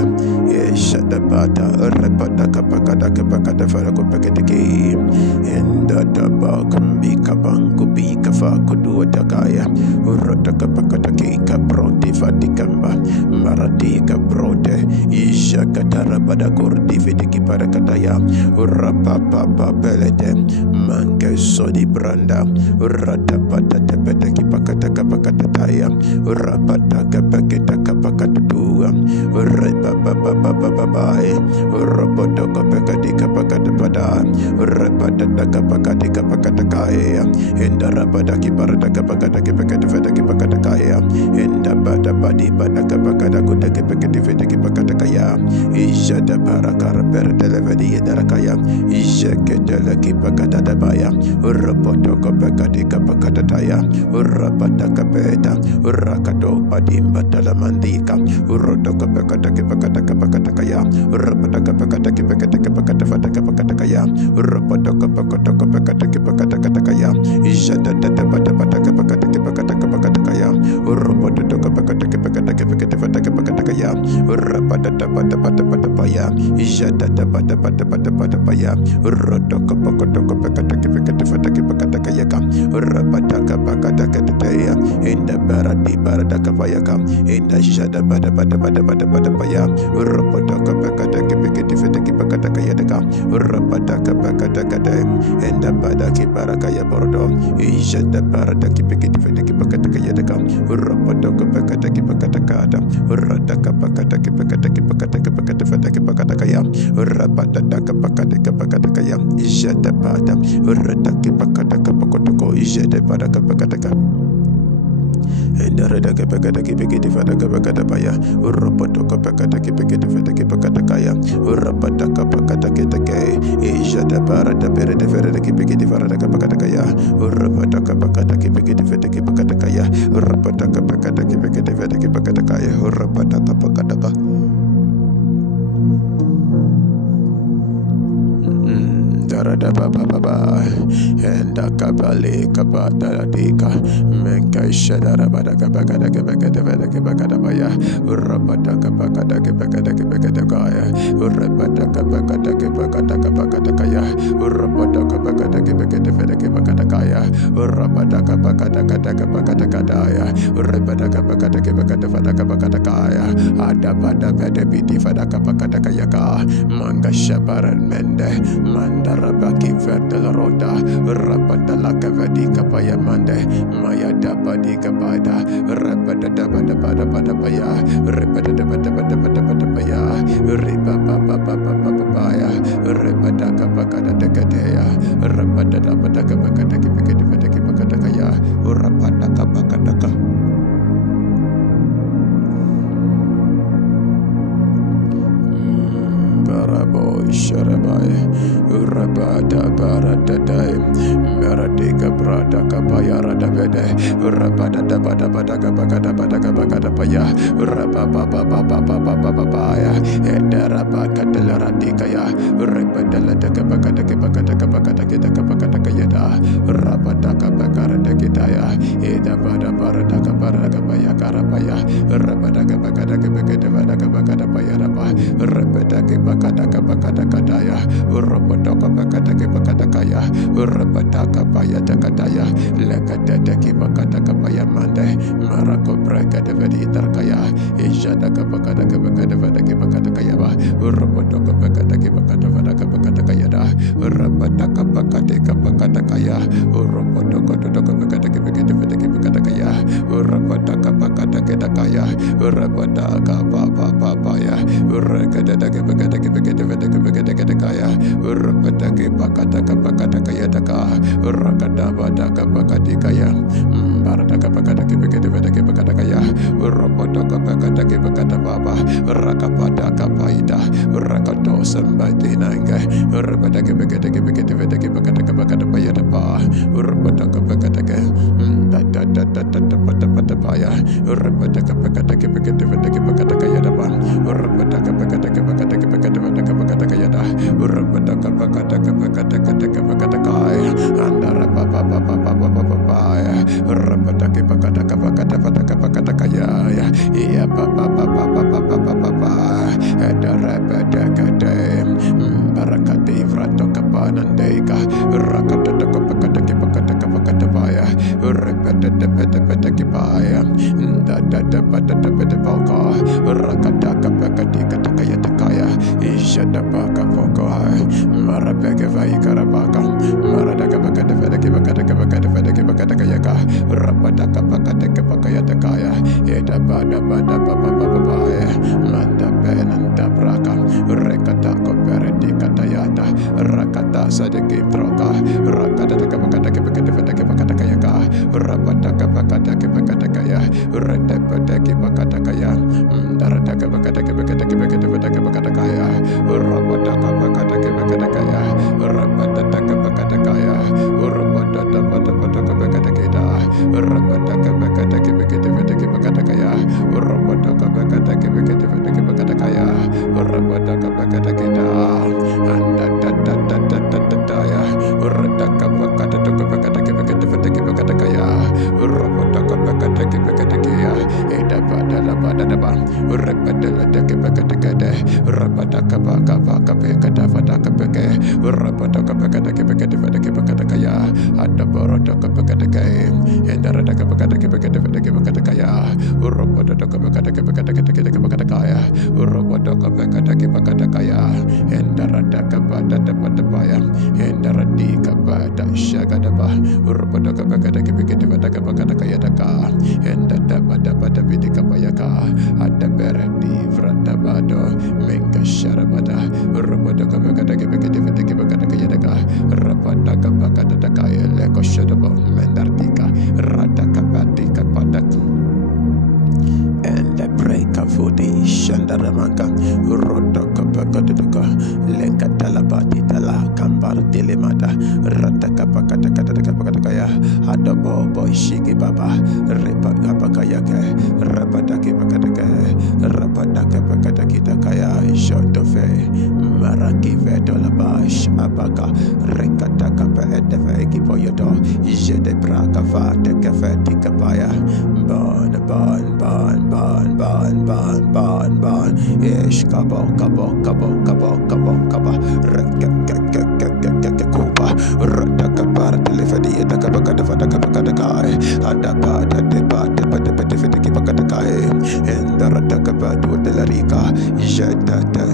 yeshadabata repata kapakada farakopaketiki indadaba kambi kabanku bikafa kuduatakaya urotakapakataki kabroti fatikamba maratika brote ishakatarabada kurdi fitiki parakataya urapapapa belete manke sodi branda uratapata tepeteki pakataya urapataka paketaka pakatutua urapapapapapapaya urapotoko pekatika pakatapada urapataka pakatika pakatakaya indarabadaki parataka pakataki pakatafetaki pakatakaya indabadabadi badaka pakadakutaki pakatifetaki pakatakaya ijada parakara pertelevedi darakaya ijeketeleki pakatadabaya urapotoko pekatika pakatataya urapataka peta urakato padimba talamandika urotoko pekataki pakataka pakatakaya urapataka pekataki pekataki pakatafataka pakatakaya urapotoko pekatoko pekataki pakatakaya ijada patapataka pakataki pakataka pakatakaya urapotoko pekataki pekataki pakatafataka pakatakaya urapatapatapatapaya ijada patapatapatapaya urotoko pekatoko pekataki pakatafataki pakatakaya urapataka pakataka inda baradi baradaka payaka inda jada patapatapatapaya urapotoko pekataki pakatifetaki pakatakaya daka urapataka pakataka inda badaki barakaya bordo ijada baradaki pakatifetaki pakatakaya daka urapotoko pekataki pakatakada urataka pakataki pekataki pakatafataki pakatakaya urapataka pakataka pakatakaya ijada bada urataki pakataka pakotoko ijada badaka pakataka Endaredaka pakataki pekiti fataka pakatapaya urapotoko pakataki pekiti fataki pakatakaya urapataka pakataki take ijada barada berede feredaki pekiti faradaka pakatakaya urapataka pakataki pekiti fataki pakatakaya urapataka pakataki pekiti fataki pakatakaya urapataka pakataka darada baba enda kabale kapata dika menka shadara badaka bakada kebakada badaka bakada baya urabata kapakada kebakada kebakada kaya urabata kapakada kebakada kapakada kaya urabata kapakada kebakada badaka bakada kaya urabata kapakada kapakada kadaya urabata kapakada kebakada badaka bakada kaya ada pada pada biti badaka bakada kaya ka manga shabaran mende mandara baki vertel roda rabata la kavadi kapaya mande maya dabadi kapada rabata dabada pada pada paya rabata dabada pada pada pada paya riba baba baba baba paya rabata kapakada degadeya rabata dabada kapakada kipekede pada kipakada kaya rabata kapakada ka Barabo Sharabai Rabada Barada Dai Meradika Brada Kapaya Radavede Rabada Dabada Badaka Bakada Badaka Bakada Paya Rababa Baba Baba Baba Paya Edarabaka Delaradikaya Rabadala Dakabakada Kibakada Kabakada Kitakabakada Kayada Rabada Kabakara Dakitaya Edabada Barada Kabara Kabaya Karapaya Rabada Kabakada Kibakada Badaka Bakada Paya Raba Rabada Kibakada Bakada Kadaya Urabadaka Bakada Kibakada Kaya Urabadaka Paya Dakadaya Lekada Kibakada Kapaya Mande Marako Breka de Vedita Kaya Ijada Kabakada Kabakada Vadaki Bakada Kayaba Urabadaka Bakada Kibakada Vadaka Bakada Kayada Urabadaka Bakada Kabakada Kaya Urabadaka Bakada Kibakada Vadaki Bakada Kaya Urabadaka Bakada Kaya Urabadaka Baba Papaya Urakada Bakada Kibakada Vedaka Kaya Urabadaki Bakada Kabakada Kaya Daka Urakada Badaka Bakadi Kaya Baradaka Bakada Kibakada Vedaka Bakada Kaya Urabadaka Bakada Kibakada Baba Rakabada Kapaida Rakato Sambati Nanga Urabadaka Bakada Kibakada Vedaka Bakada Kabakada Paya Dapa Urabadaka Bakada Paya Urabadaka Bakada Kibakada Vedaka Bakada Kaya Dapa Urabadaka Bakada Kibakada Kibakada Vedaka Bakada Kaya Da Urabadaka Bakada Kibakada Kibakada Kaya Andara Baba Baba Baba Baba Urabadaka Bakada Kabakada Vedaka Bakada Kaya Ya Baba Baba Baba Baba Edara Badaka Dem Barakati Vrato Kapanandeka Rakata Kabakada Kibakada Kabakada Paya Urabadaka Bada Kibaya Dada Bada Bada Balka Rakata Kabakadi Katakaya Takaya Ishada Baka Foko Marabeka Vai Karabaka Maradaka Bakada Vedaki Bakada Kabakada Vedaki Bakada Kayaka Rabadaka Bakada Kabakaya Takaya Eda Bada Bada Baba Baba Manda Benanda Braka Rekata Koperedi Katayata Rakata Sadeki Troka Rakata Kabakada Kabakada Vedaki Bakada Kayaka Rabadaka Bakada Kabakada Kaya Redepataki Bakada Kaya Daradaka Bakada Kabakada Kabakada Vedaki Bakada Kaya Rabadaka Bakada Kabakada Kaya Rabadaka Bakada Kaya Rabadaka Bakada Kida Rabadaka Bakada Kabakada Vedaki Bakada Kaya Rabadaka Bakada Kabakada Vedaki Bakada Kaya Rabadaka Bakada Kida Anda Daya Radaka Bakada Bakada Kabakada Vedaki Bakada Kaya Rabadaka Bakada Kabakada Kaya Eda Badala Badaba Rabadala Bakada Kade Rabadaka Bakada Bakada Vadaka Beke Rabadaka Bakada Kabakada Vedaki Bakada Kaya Ada Baradaka Bakada Kaya Endaradaka Bakada Kabakada Vedaki Bakada Kaya Rabadaka Bakada Kabakada Bakada Kaya Rabadaka Bakada Bakada Kaya Endaradaka Badada Badabaya Endaradika Bada Shagadaba Rabadaka Bakada Kabakada Vedaka Bakada Kaya Daka Endada Bada Bidika Bayaka Ada Beradi Vrada Bado Menga Sharabada Rabadaka Bakada Kabakada Vedaki Bakada Kaya Daka Rabadaka Bakada Kaya Leko Shadabo Mendardika Radaka Badika Padak and the break of the Shandaramanka Rodaka Bakadaka Leka Talabati Tala Kambar Telemata Rataka Pakataka Pakataka Adobo boy shiki baba. Repa kapakayake. Rapadaki bakadake. Rapadaka bakadaki takaya. Shotofe. Maraki vedolabash. Abaka. Rekataka pe edeve ekipoyodo. Jede braka vate kafeti kapaya. Bon. Ish kabo. Kuba. Rataka para telefadi etakabakadavadakabakadakai. Adapata debate patepetefeteki bakadakai. Endarataka badu delarika. Jatata.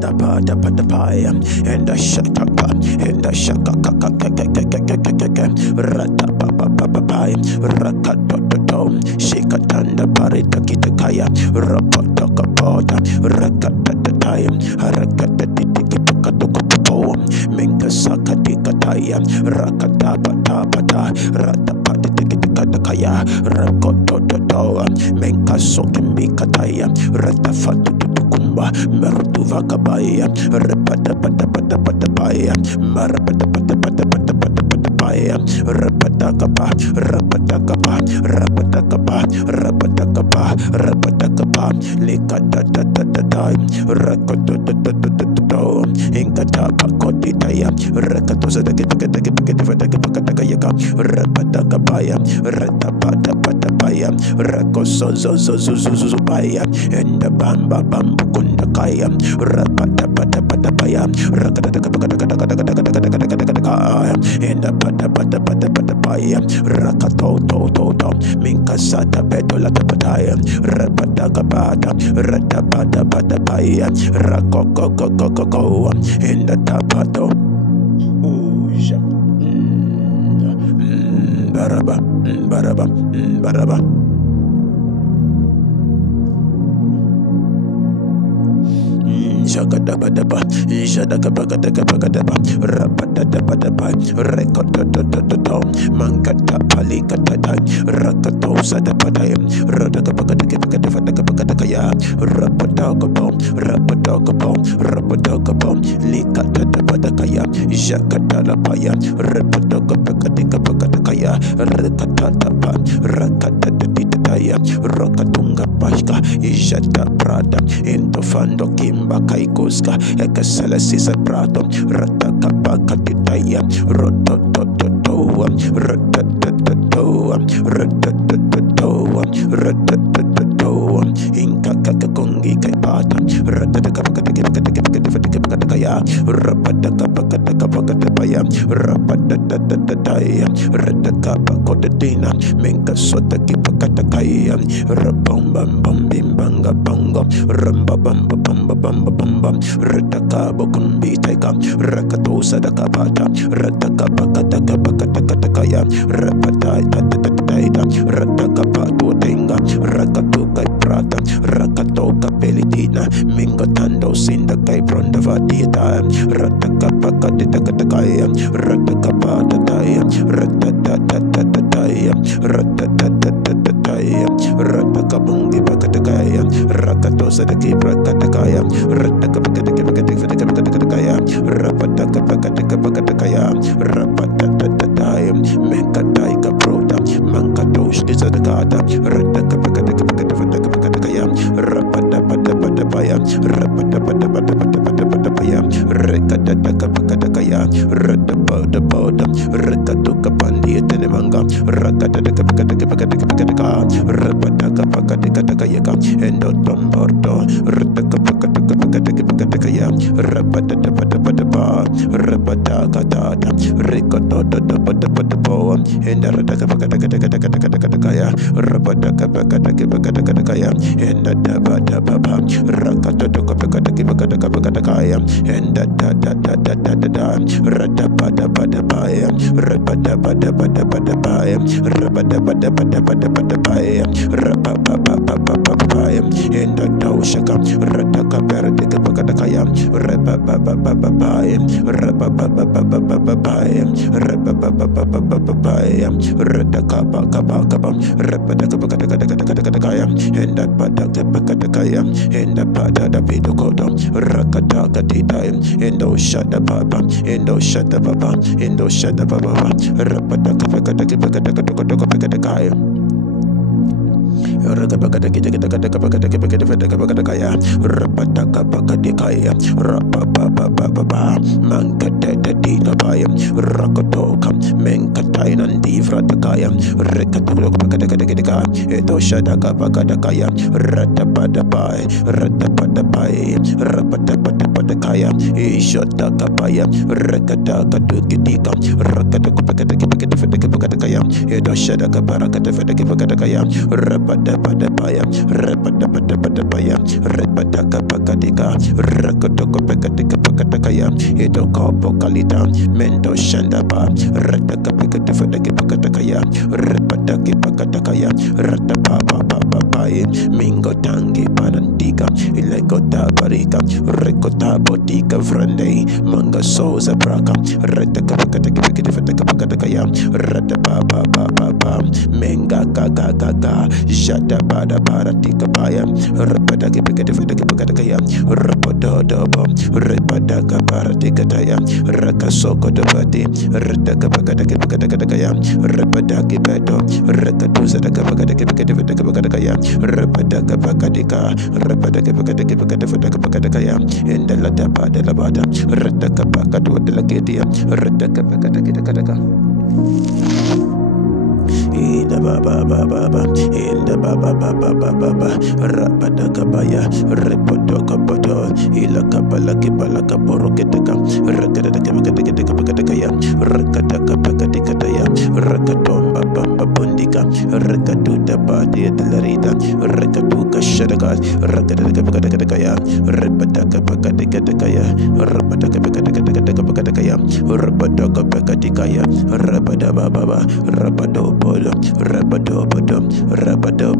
Ratapaya, and the Shatapa, and the Shakaka, Ratapapa, Rakatotom, Shikatanda Parita Kitakaya, Rapatokapota, Rakatatatayam, Harakatatikipukatukapom, Minkasakatikataya, Rakatapatapata, Ratapatikatakaya, Rakotototoa, Minkasokimbikataya, Ratafatu. Merutuva kabaya, repata pata pata pata paya, marapata pata pata pata pata pata paya, repata kapa, repata kapa, repata kapa, repata kapa, repata kapa, likata tata tata, rakoto tata tata tata, ingata pakoti taya, rakato sada kita kita kita kita kita kita kita kaya, repata kapaya, reta pata pata paya, rakoso zo zo zo zo zo paya, enda bamba bambu. Kaya rapata pata pata paya rakata kata kata kata kata kata kata kata kata kata kaya enda pata pata pata pata paya rakato to to to minkasata petola tapaya rapata kapata rata pata pata paya rakoko koko koko enda tapato uja baraba baraba baraba. Jagadabadaba, Jadakabakadakabakadaba, Rapadadabadaba, Rekototototo, Mankata Palikatata, Rakato Sadapadayam, Radakabakadakabakadakaya, Rapadakabom, Rapadakabom, Rapadakabom, Likatadabadakaya, Jakatalapaya, Rapadakabakadakabakadakaya, Rakatatapa, Rakataditaya, Rakatunga Pashka, Ijata Prada, Intofando Kimba Kaikoska, Ekasalasi Prato, Ratakapakatitaya, Rotototoa, Ratatoa, Ratatoa, Ratatoa, Inkakakongi Kaipata, Ratakapakataya, Rapatakapakatapaya, Rapatataya, Ratakapakotatina, Minkasota Kipakatakaya, Rabombam Bimbanga Bongo, Ramba Bamba Bamba Bamba Bamba, Ratakabo Kumbiteka, Rakatosa da Kapata, Ratakapakatakapakatakaya, Rapatai Tatataita, Ratakapato Tenga, Rakatuka Prata, Rakatoka Pelidina, Mingotando Sinda Kaipronda Vadita, Ratakapakatakaya, Ratakapataya, Ratatatataya, Ratatatataya, Ratakabungi Pakatakaya, Rakatosa the Kipakatakaya, Ratakapakatakaya, Rapatakapakatakaya, Rapatatataya, Mekataika Prota, Mankatosh Dizadagata, Ratakapakatakaya, Rapatapatapatapaya, Rapatapatapatapatapaya, Rekatatakapakatakaya, Ratapatapata, Rekatukapandia Tenemanga, Rakatakapakatakapakatakapaka, Rapatakapakatakaya, Endotombordo, Ratakapakatakapakatakapakaya, Rapatapatapatapa, Rapatakatata, Rikototapatapatapo, and the Ratakapakatakaya, Rapatakapakatakapakaya, and the Dabadababa, Rakatokapakatakapakaya, and the Ratapatapatapaya, Rapatabadabadabadabaya, Rabadabadabadabadabaya, Rapapapapapapaya, and the Doshaka, Ratakaparakapakaya, Rapapapapapaya, Rapapapapapapaya, Rapapapapapapaya, Ratakapakapakapa, Rapatakapakatakaya, and that Patakapakatakaya, and the Patadapitokoto, Rakatakatita, and those Shada Papa, and those Shada Papa, and those Shada Papa, Rapatakapakatakaya. Rakapakatakaya, Rapatakapakadikaya, Rapapapapapa, Mankatadikapaya, Rakotoka, Menkatainan Divratakaya, Rekatokapakatakadika, Edoshadakapakadakaya, Ratapadapaya, Ratapadapaya, Rapatapatapakaya, Ishotakapaya, Rekatakadukidika, Rakatokapakatakaya, Edoshadakaparakatapakadakaya, Repadabadabaya, repadabadabadabaya, repadakapakatika, rakotokopekatikapakatakaya, itokopokalita, mendo shandaba, retakapikatifadakipakatakaya, repadakipakatakaya, ratapapapapapaye, mingo tangi panantika, ilekota barika, rekota botika vrande, manga soza braka, retakapakatakipakatakaya, ratapapapapapa, menga kaka jada bada tika paya rapada kipekaya rapada dobo rapada kapara tika taya rakasoko dobati radaka kipekaya rapada kipedo rakatuza kipekaya rapada kapakatika rapada kipekaya endala pada labada radaka pakadu delagedia radaka pakadaka in the baba in the baba rapada kabaya repoto kapoto ila kapala kipala kaporoketeka rakadakaya rakadakapakatikataya rakatomba bamba bundika rakaduda badi delarita rakaduka shadaka rakadakapakatikataya repadakapakatikataya rapadakapakatikataya rapadakapakatikaya rapada baba rabado bodo rabado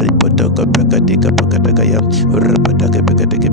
ripotaka pakatika pakataya rabadaka pakatika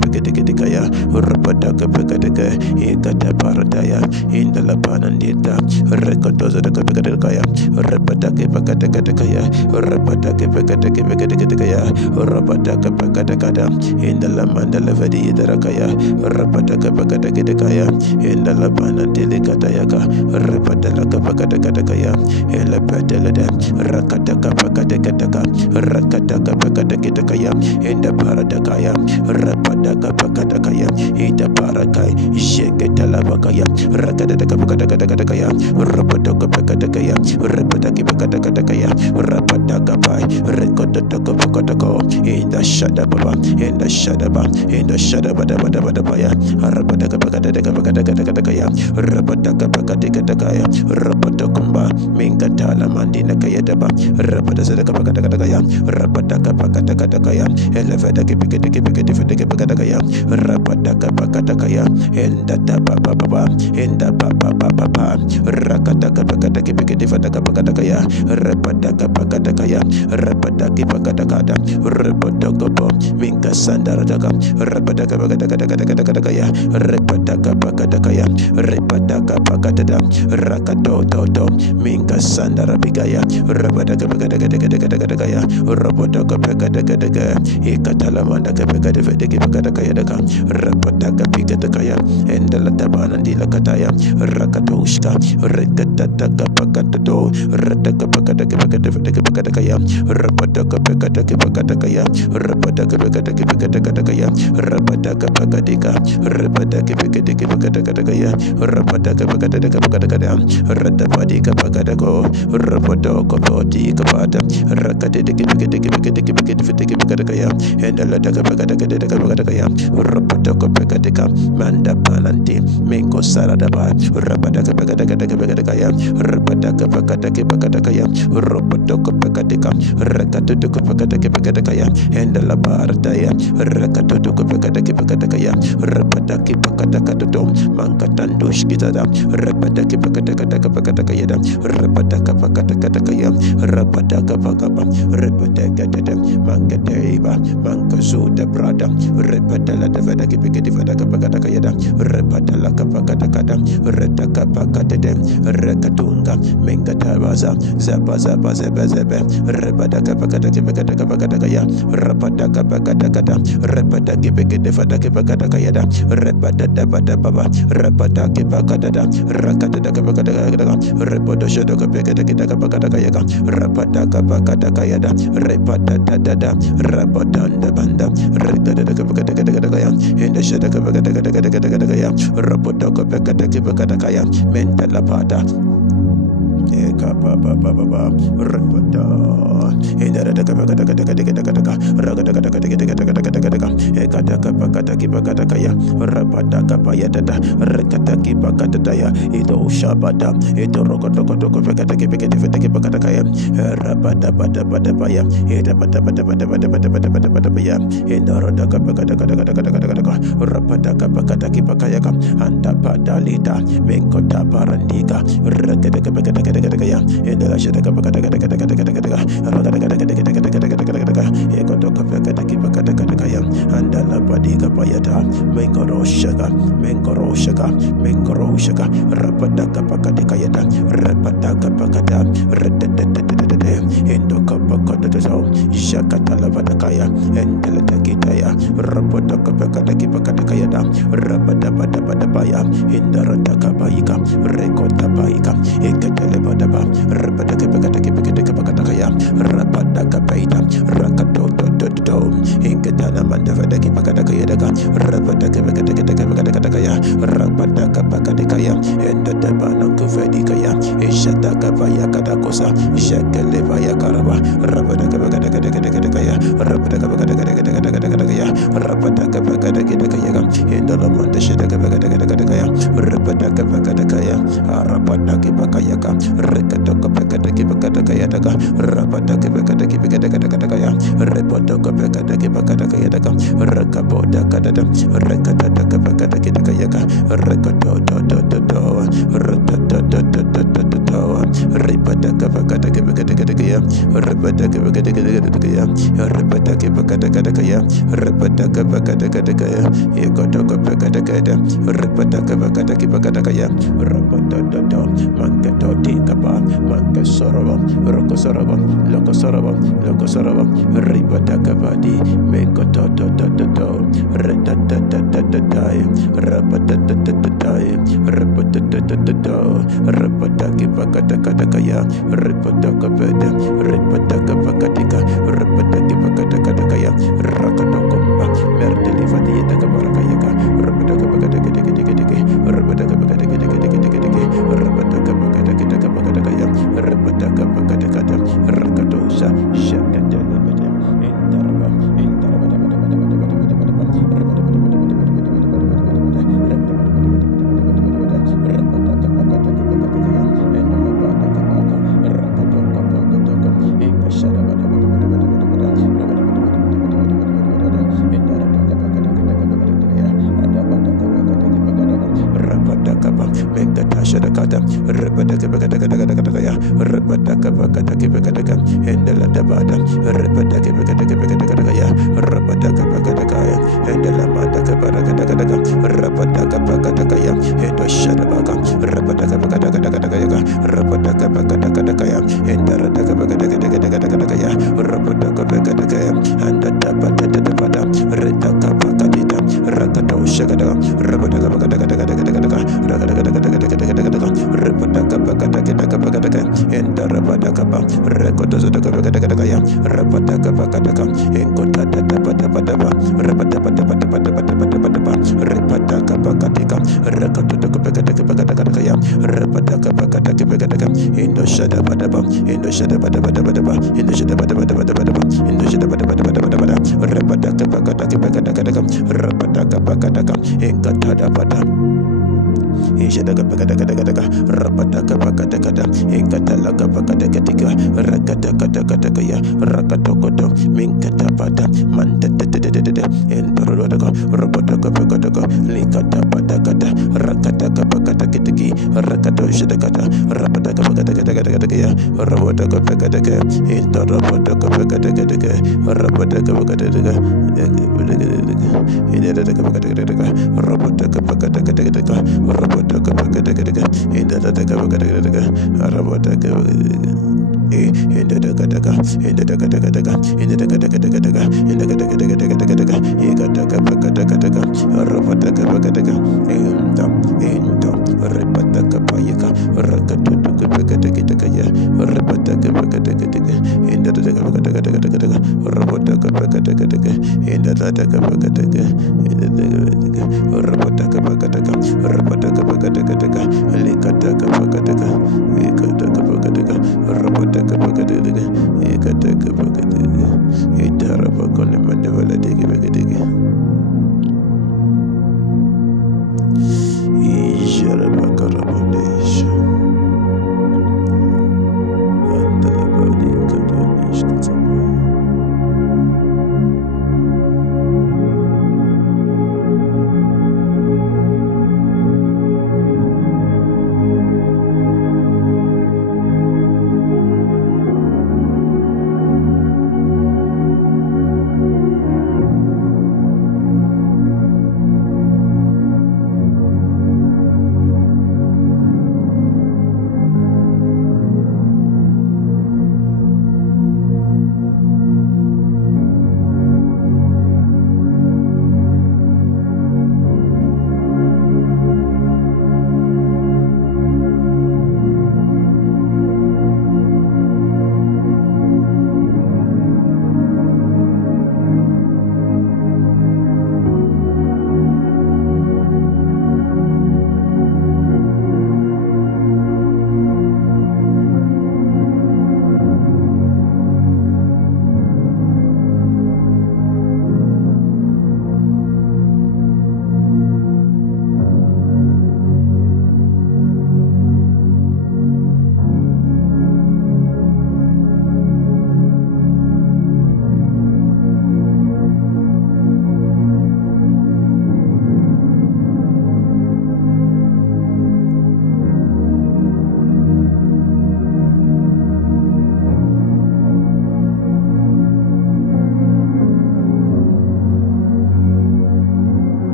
rabadaka pakataka ikata paradaya indala panandita rekotoza pakatikaya rabadaka pakatikaya rabadaka pakatika rabadaka pakatakada indala mandala vadi darakaya rabadaka pakatikaya indala panandilikatayaka rabadaka pakatikaya ela Padelada, Rakataka Pakadakataka, Rakataka Pakadakitaka, in the Paradakaya, Rapadaka Pakadakaya, Ida Parakai, Shekatalabakaya, Rakataka Pakadakataka, Rapadaka Pakadakaya, Rapadaki Pakadakataka, Rapadaka Pai, Rekotaka Pakatako, in the Shadababa, in the Shadaba, in the Shadabadabadabadabaya, Rapadaka Pakadakataka, Rapadaka Pakadakataka, Rapatakumba, Minkata. Mandina Kayadaba, Rapada Sadakapakataya, Rapadaka Pakatakaya, Elevadaki Pikataya, Rapadaka Pakatakaya, and the Papa, and the Papa, Rakataka Pakataki Pikataya, Rapadaka Pakatakaya, Rapadaki Pakatakada, Rapadokopo, Minka Sandaradaka, Rapadaka Pakatakaya, Rapadaka Pakatakaya, Rapadaka Pakatada, Rakato, Minka Sandarabigaya, Rabadaka Pekadakaya, Robodaka Pekadaka, Ekatalamanda Pekadaka, Rabadaka Pikataya, and the Lataban and Dilakataya, Rakatoshka, Rekataka Pakato, Rataka Pekadakaya, Rabadaka Pekadakaya, Rabadaka Pekadakaya, Rabadaka Pakadika, Rabadaka Pekadakaya, Rabadaka Pekadakaya, Ratapadika Pakadako, Rapodoko Poti Kapata, Rakadikaya, and the Lataka, Rapodoko Pekadika, Manda Pananti, Menko Saradaba, Rabadaka Pekadakaya, Rabadaka Pakadakaya, Rapodoko Pekadika, Rakatuka Pekadakaya, and the Labarataya, Rakatuka Pekadakaya, Rabadaki Pakadakadom, Mankatandush Gitada, Rabadaki Pakadakaya, Rabadaka Pakatakaya, Rabadaka Pakapa, Rabadaka Mangadeva, Mankazuda Brada, Rabadala Devadaki Pikadaka Pakadakaya, Rabadala Kapakatakada, Redaka Pakadem, Rekatunga, Mengatabaza, Zabaza, Rabadaka Pakadakaya, Rabadaka Pakadakada, Rabadaki Pikadaka Pakadakaya, Rabadada Baba, Rabadaki Pakadada, Rakadaka Pakadaka, Repodo Shadoka Pekadaka Pakadakaya, Rabadaka Pakadakayada, Repadada, Rabadanda Banda, Rekadaka Pakadakaya, in the Shadaka Pakadakaya, Rapodaka Pekadaka Pakadakaya, Mentalapata. Eka Baba Baba Rapata in the Ragadaka Ekataka Pakataki Pakatakaya Rapataka Payata Rekataki Pakatataya Ito Shabata Ito Rokotoko Pakataki Pakatakaya Rapata Patapaya Eta Patapaya in the Rodaka Pakataka Rapataka Pakataki Pakayaka Anta Padalita Menkota Parandika Rakataka Pakatakaya in the Rashaka Pakatakaya Ekotoka Pakataki Pakatakaya and the Labadiga Payata Menkoro Shaka Rapataka Pakatakayata Rapataka Pakata Indoka Pakatazo Shakata Lavadakaya and Teletakitaya Rapataka Pakataki Pakatakayata Rapatapatapatapaya in the Rataka Baika Rekota Baika Ekatalebadaba Rapataka Pakataki Pakatakaya Rapataka Paita Rakato Inkatana Mandavadaki Pakatakayaka Rapataka Pakatakaya Rapataka Pakatakaya and the Tabana Kufadikaya Ishataka Vaya Katakosa Shakalevaya Karaba Rapataka Pakatakaya Rapataka Pakatakaya Rapataka Pakatakaya in the Lamanda Shataka Pakatakaya Rapataka Pakatakaya Rapataki Pakayaka Rekatoka Pakataki Pakatakaya Rapataka Pakataki Pakatakaya Repotaka Pakataki Pakatakaya Rakaboda Kadada Rekataka Pakataki Rekato Ripataka Pakataki Pakatakaya Repataka Pakatakaya Repataki Pakatakaya Repataka Pakatakaya Ekotoka Pakatakaya Repataka Pakataki Pakatakaya Rapatata Mankato Tikapa Mankasarava Rokosarava Lokosarava Ripataka Badi Menkoto Retatatai Rapatatai Rapataki Pakatakaya Repataka Peda Repataka Pakatika Repataki Pakatakaya Rakatokomba Merdelivati Takabarakayaka Rapataka Pakatakaya Rapataka Pakatakaya Rapataka Pakatakaya Rapataka Pakatakata Rakatosa Shakadalabata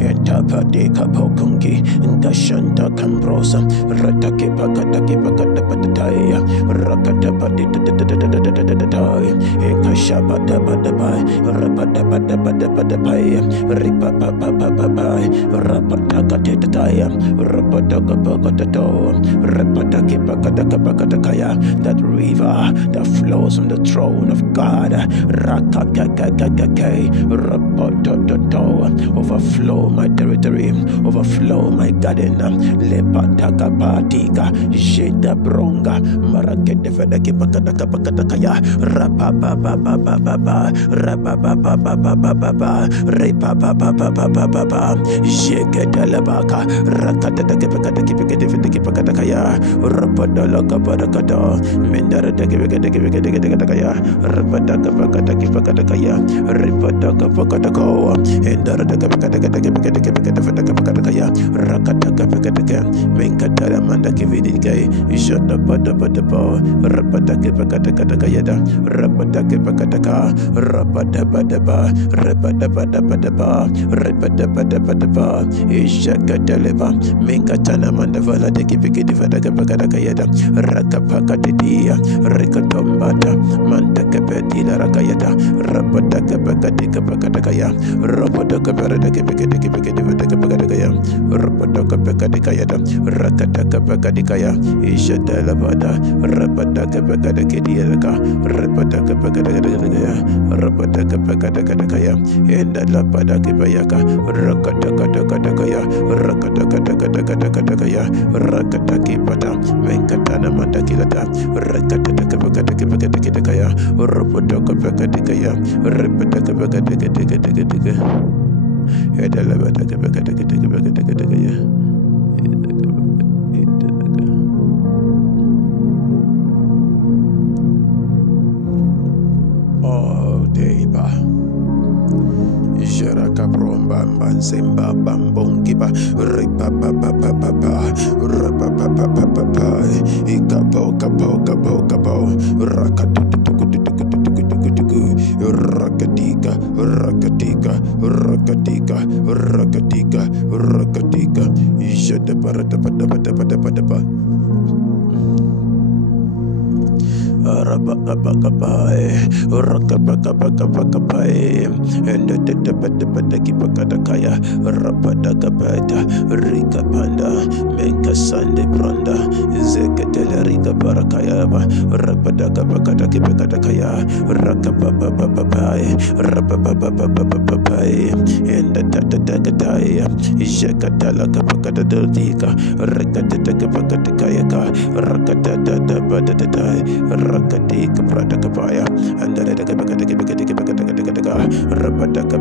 Entapadeka Pokungi, Gashanta Cambrosa, Ratake Pakataki Pakatapatataya, Rakatapaditaya, Ekashabatabai, Rapatabatabai, Ripapapapai, Rapatakataya, Rapatakapato, Rapataki Pakataka, that river that flows from the throne of God, Rakakakakake, Rapatoto, overflow my territory, overflow my garden, Lepataka Patika, Jeda Bronga, Marakete Fedaki Pakataka, Rapapapapapapa, Rapapapapapapa, Repapapapapapa, Jeketelebaka, Rakataki Pakataka, Rapadalaka Parakata, Mendara Takaya, Rapadaka Pakataka, Ripadaka Pakataka, Endara Rakataka, Menkatara Mandaki Vidika, Shadabadabadaba, Rapataki Pakatakayada, Rapataki Pakataka, Rapadabadaba, Rapadabadabadaba, Rapadabadabadaba, Ishakataleva, Menkatana Mandavala, the Kipikidivadakayada, Rakapakatidia, Rikatombata, Mandakapetila Rakayada, Rapataka Pakatika Pakatakaya, Rapataka Paradakipikidivadakaya, Rapataka Pakadikayada, Rakataka Pakadikaya, Ishadalabada, Rapataka Pakadakadiaka, Rapataka Pakadakaya, Rapataka Pakadakaya, and the Lapadakipayaka, Rakataka, Rakataka, Rakataki Pata, Venkatana Mandakilata, Rakataka Pakadakaya, Rapataka Pakadikaya, Rapataka Pakadakaya. Oh, Deba. Jaraka Bromba, Mansemba, Bambongiba, Ripapapapapa, Rapapapapapa, Ikapo, Rakatika, Jadaparatapadapa. Rakapakapai, and the Padakipakadakaya, Rapadakapata, Rika Panda, Menka Sande Branda, Zekatela Rika Parakayaba, Rapadakapakadakipakadakaya, Rakapapapai, Rapapapapai, and the Tatakatai, Jakatala Kapakadadika, Rakatakapakadakayaka, Rakatata. Rakatika Pratakapaya, and the Rapataka,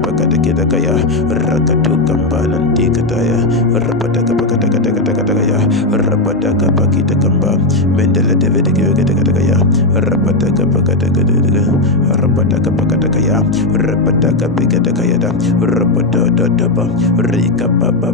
Rakatu Kamban and Tikataya, Rapataka, Rapataka Pakita Kamba, Mendela Devedikaya, Rapataka Pakataka, Rapataka Pikatakayada, Rapatadaba, Rika Papa,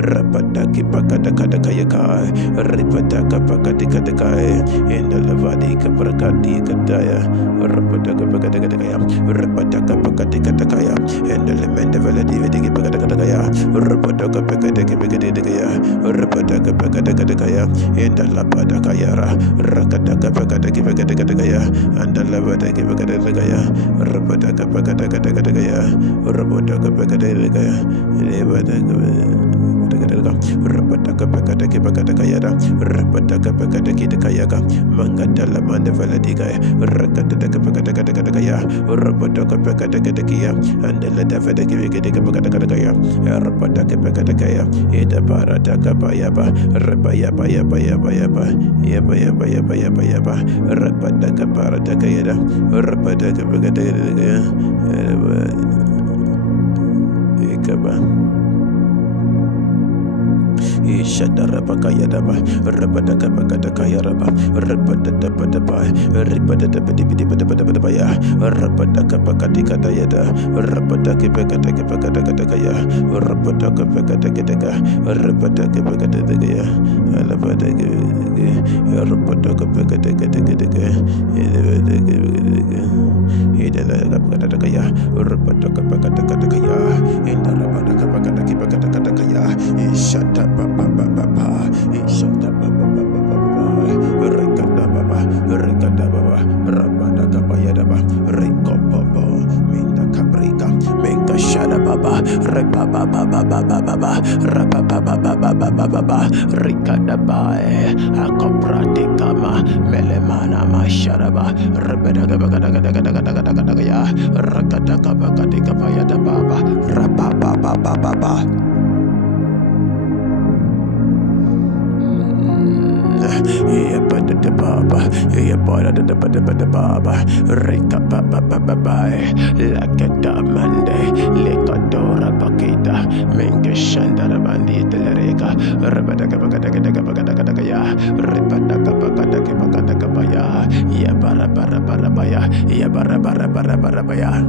Rapataki Pakatakayaka, Ripataka Pakatikatakai, in the Lavadika Prakati Kataya, Rapataka Pakatakaya, Rapataka Pakatikataya, and the Lemenda Valadividiki Pakatakaya, Rapataka Pakatakaya, Rapataka Pakatakaya, and the Lapadakayara, Rakataka Pakatakaya, and the Lavadaki Pakatakaya, Rapataka Pakatakaya, Rapataka Pakatakaya, Rapataka Pakatakaya, Rapataka Pakatakaya, Mangatala Manda Valadiga, Rakataka Pakatakaya, Rapataka Pakatakaya, and the Latavadakaya, Rapataka Pakatakaya, Eda Parataka Payaba, Rapataka Parataka, Rapataka Pakatakaya, Ishadarabakaya daba, Rabadakabakadakaya raba, Rabadadabadaba, Ribadabadibidibadabadabaya, Rabadakabakadikadayada, Rabadakibakadakabakadakaya, Rabadakabakadakadaka, Rabadakabakadakaya, Alabadakabakadaka, Rabadakabakadakadaka, Idalakabakadakaya, Rabadakabakadakadakaya, Indarabadakabakadakibakadakadakaya, Ishatabababa, Ishatabababa, Rekadababa, Rekadababa, Rabadakabayadaba, Rekopapa, Minda Cabrica, Minka Shadababa, Repabababababa, Rapabababababa, Rikadabae, Akopratikama, Melemana Masharaba, Rebedagabagadagadagadagadagaya, Rakadakabakadikapayadababa, Rapababababa. Yeah, but the baba, yeah, but the baba, Rika Baba Baba, Lakata Mande, Lekadora Bakita, Menke Shandara Bandi, Telereka, Rabadakabakadakaya, Ribadakabakadakabaya, Yabarabarabaya, Yabarabarabaya.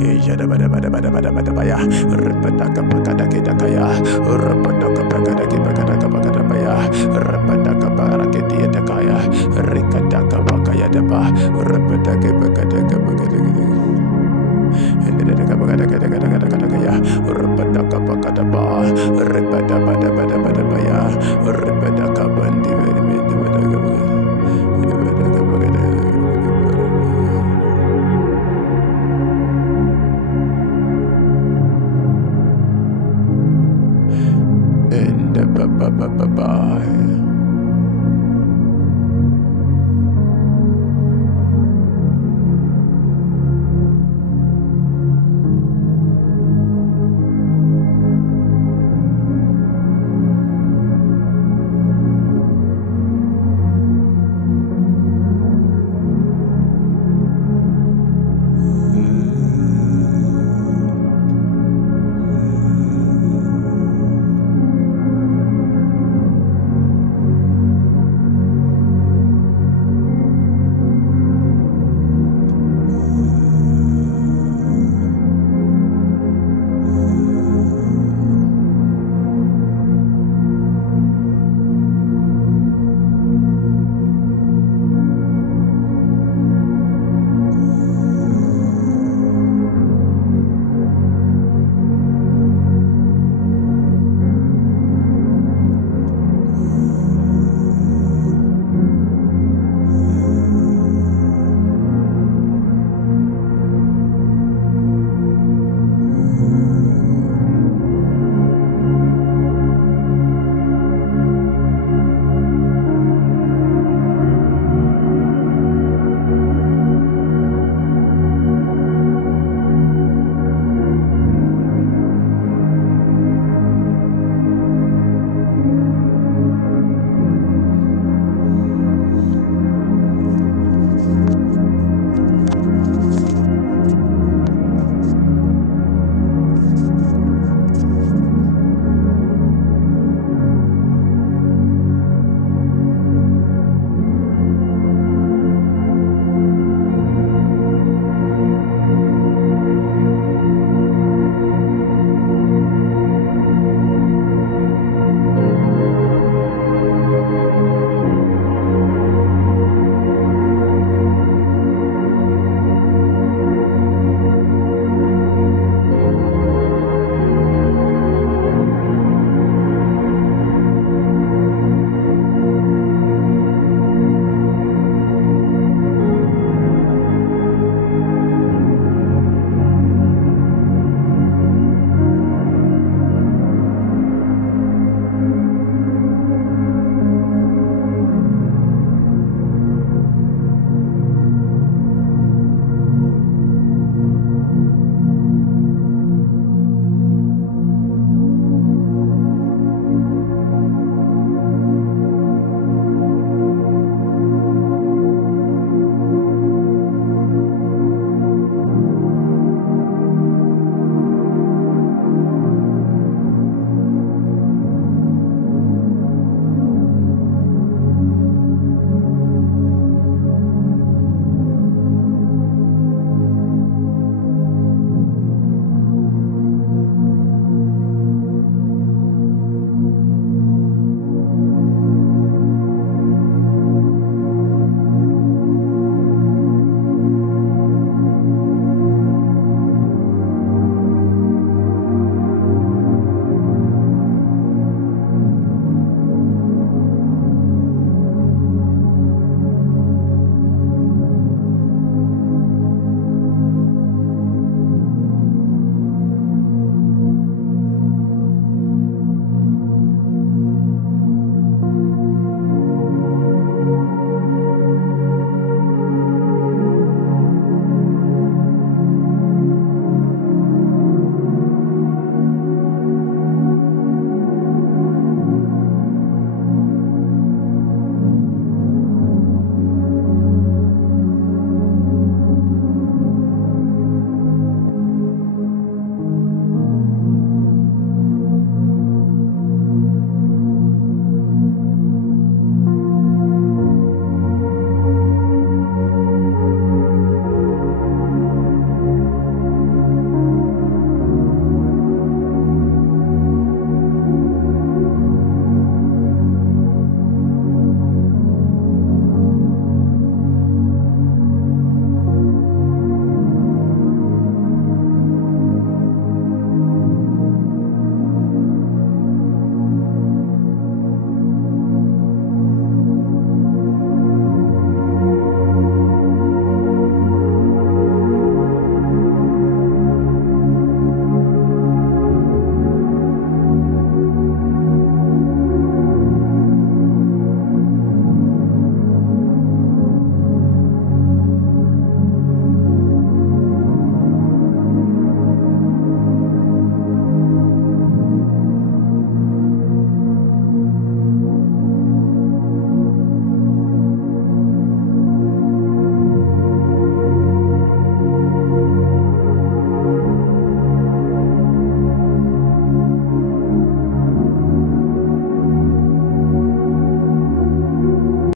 Ijadabadabadabadabadabaya, Ribadakabakadakidakaya, Rabadakabakadakibakadakabakadabaya, Rabadakabarakidiyadakaya, Rikadakabakayadaba, Rabadakibakadakabakadakaya, Indadakabakadakadakadakadakaya, Rabadakabakadaba, Ribadabadabadabadabaya, Ribadakabandibadabadabadabaya. And bye.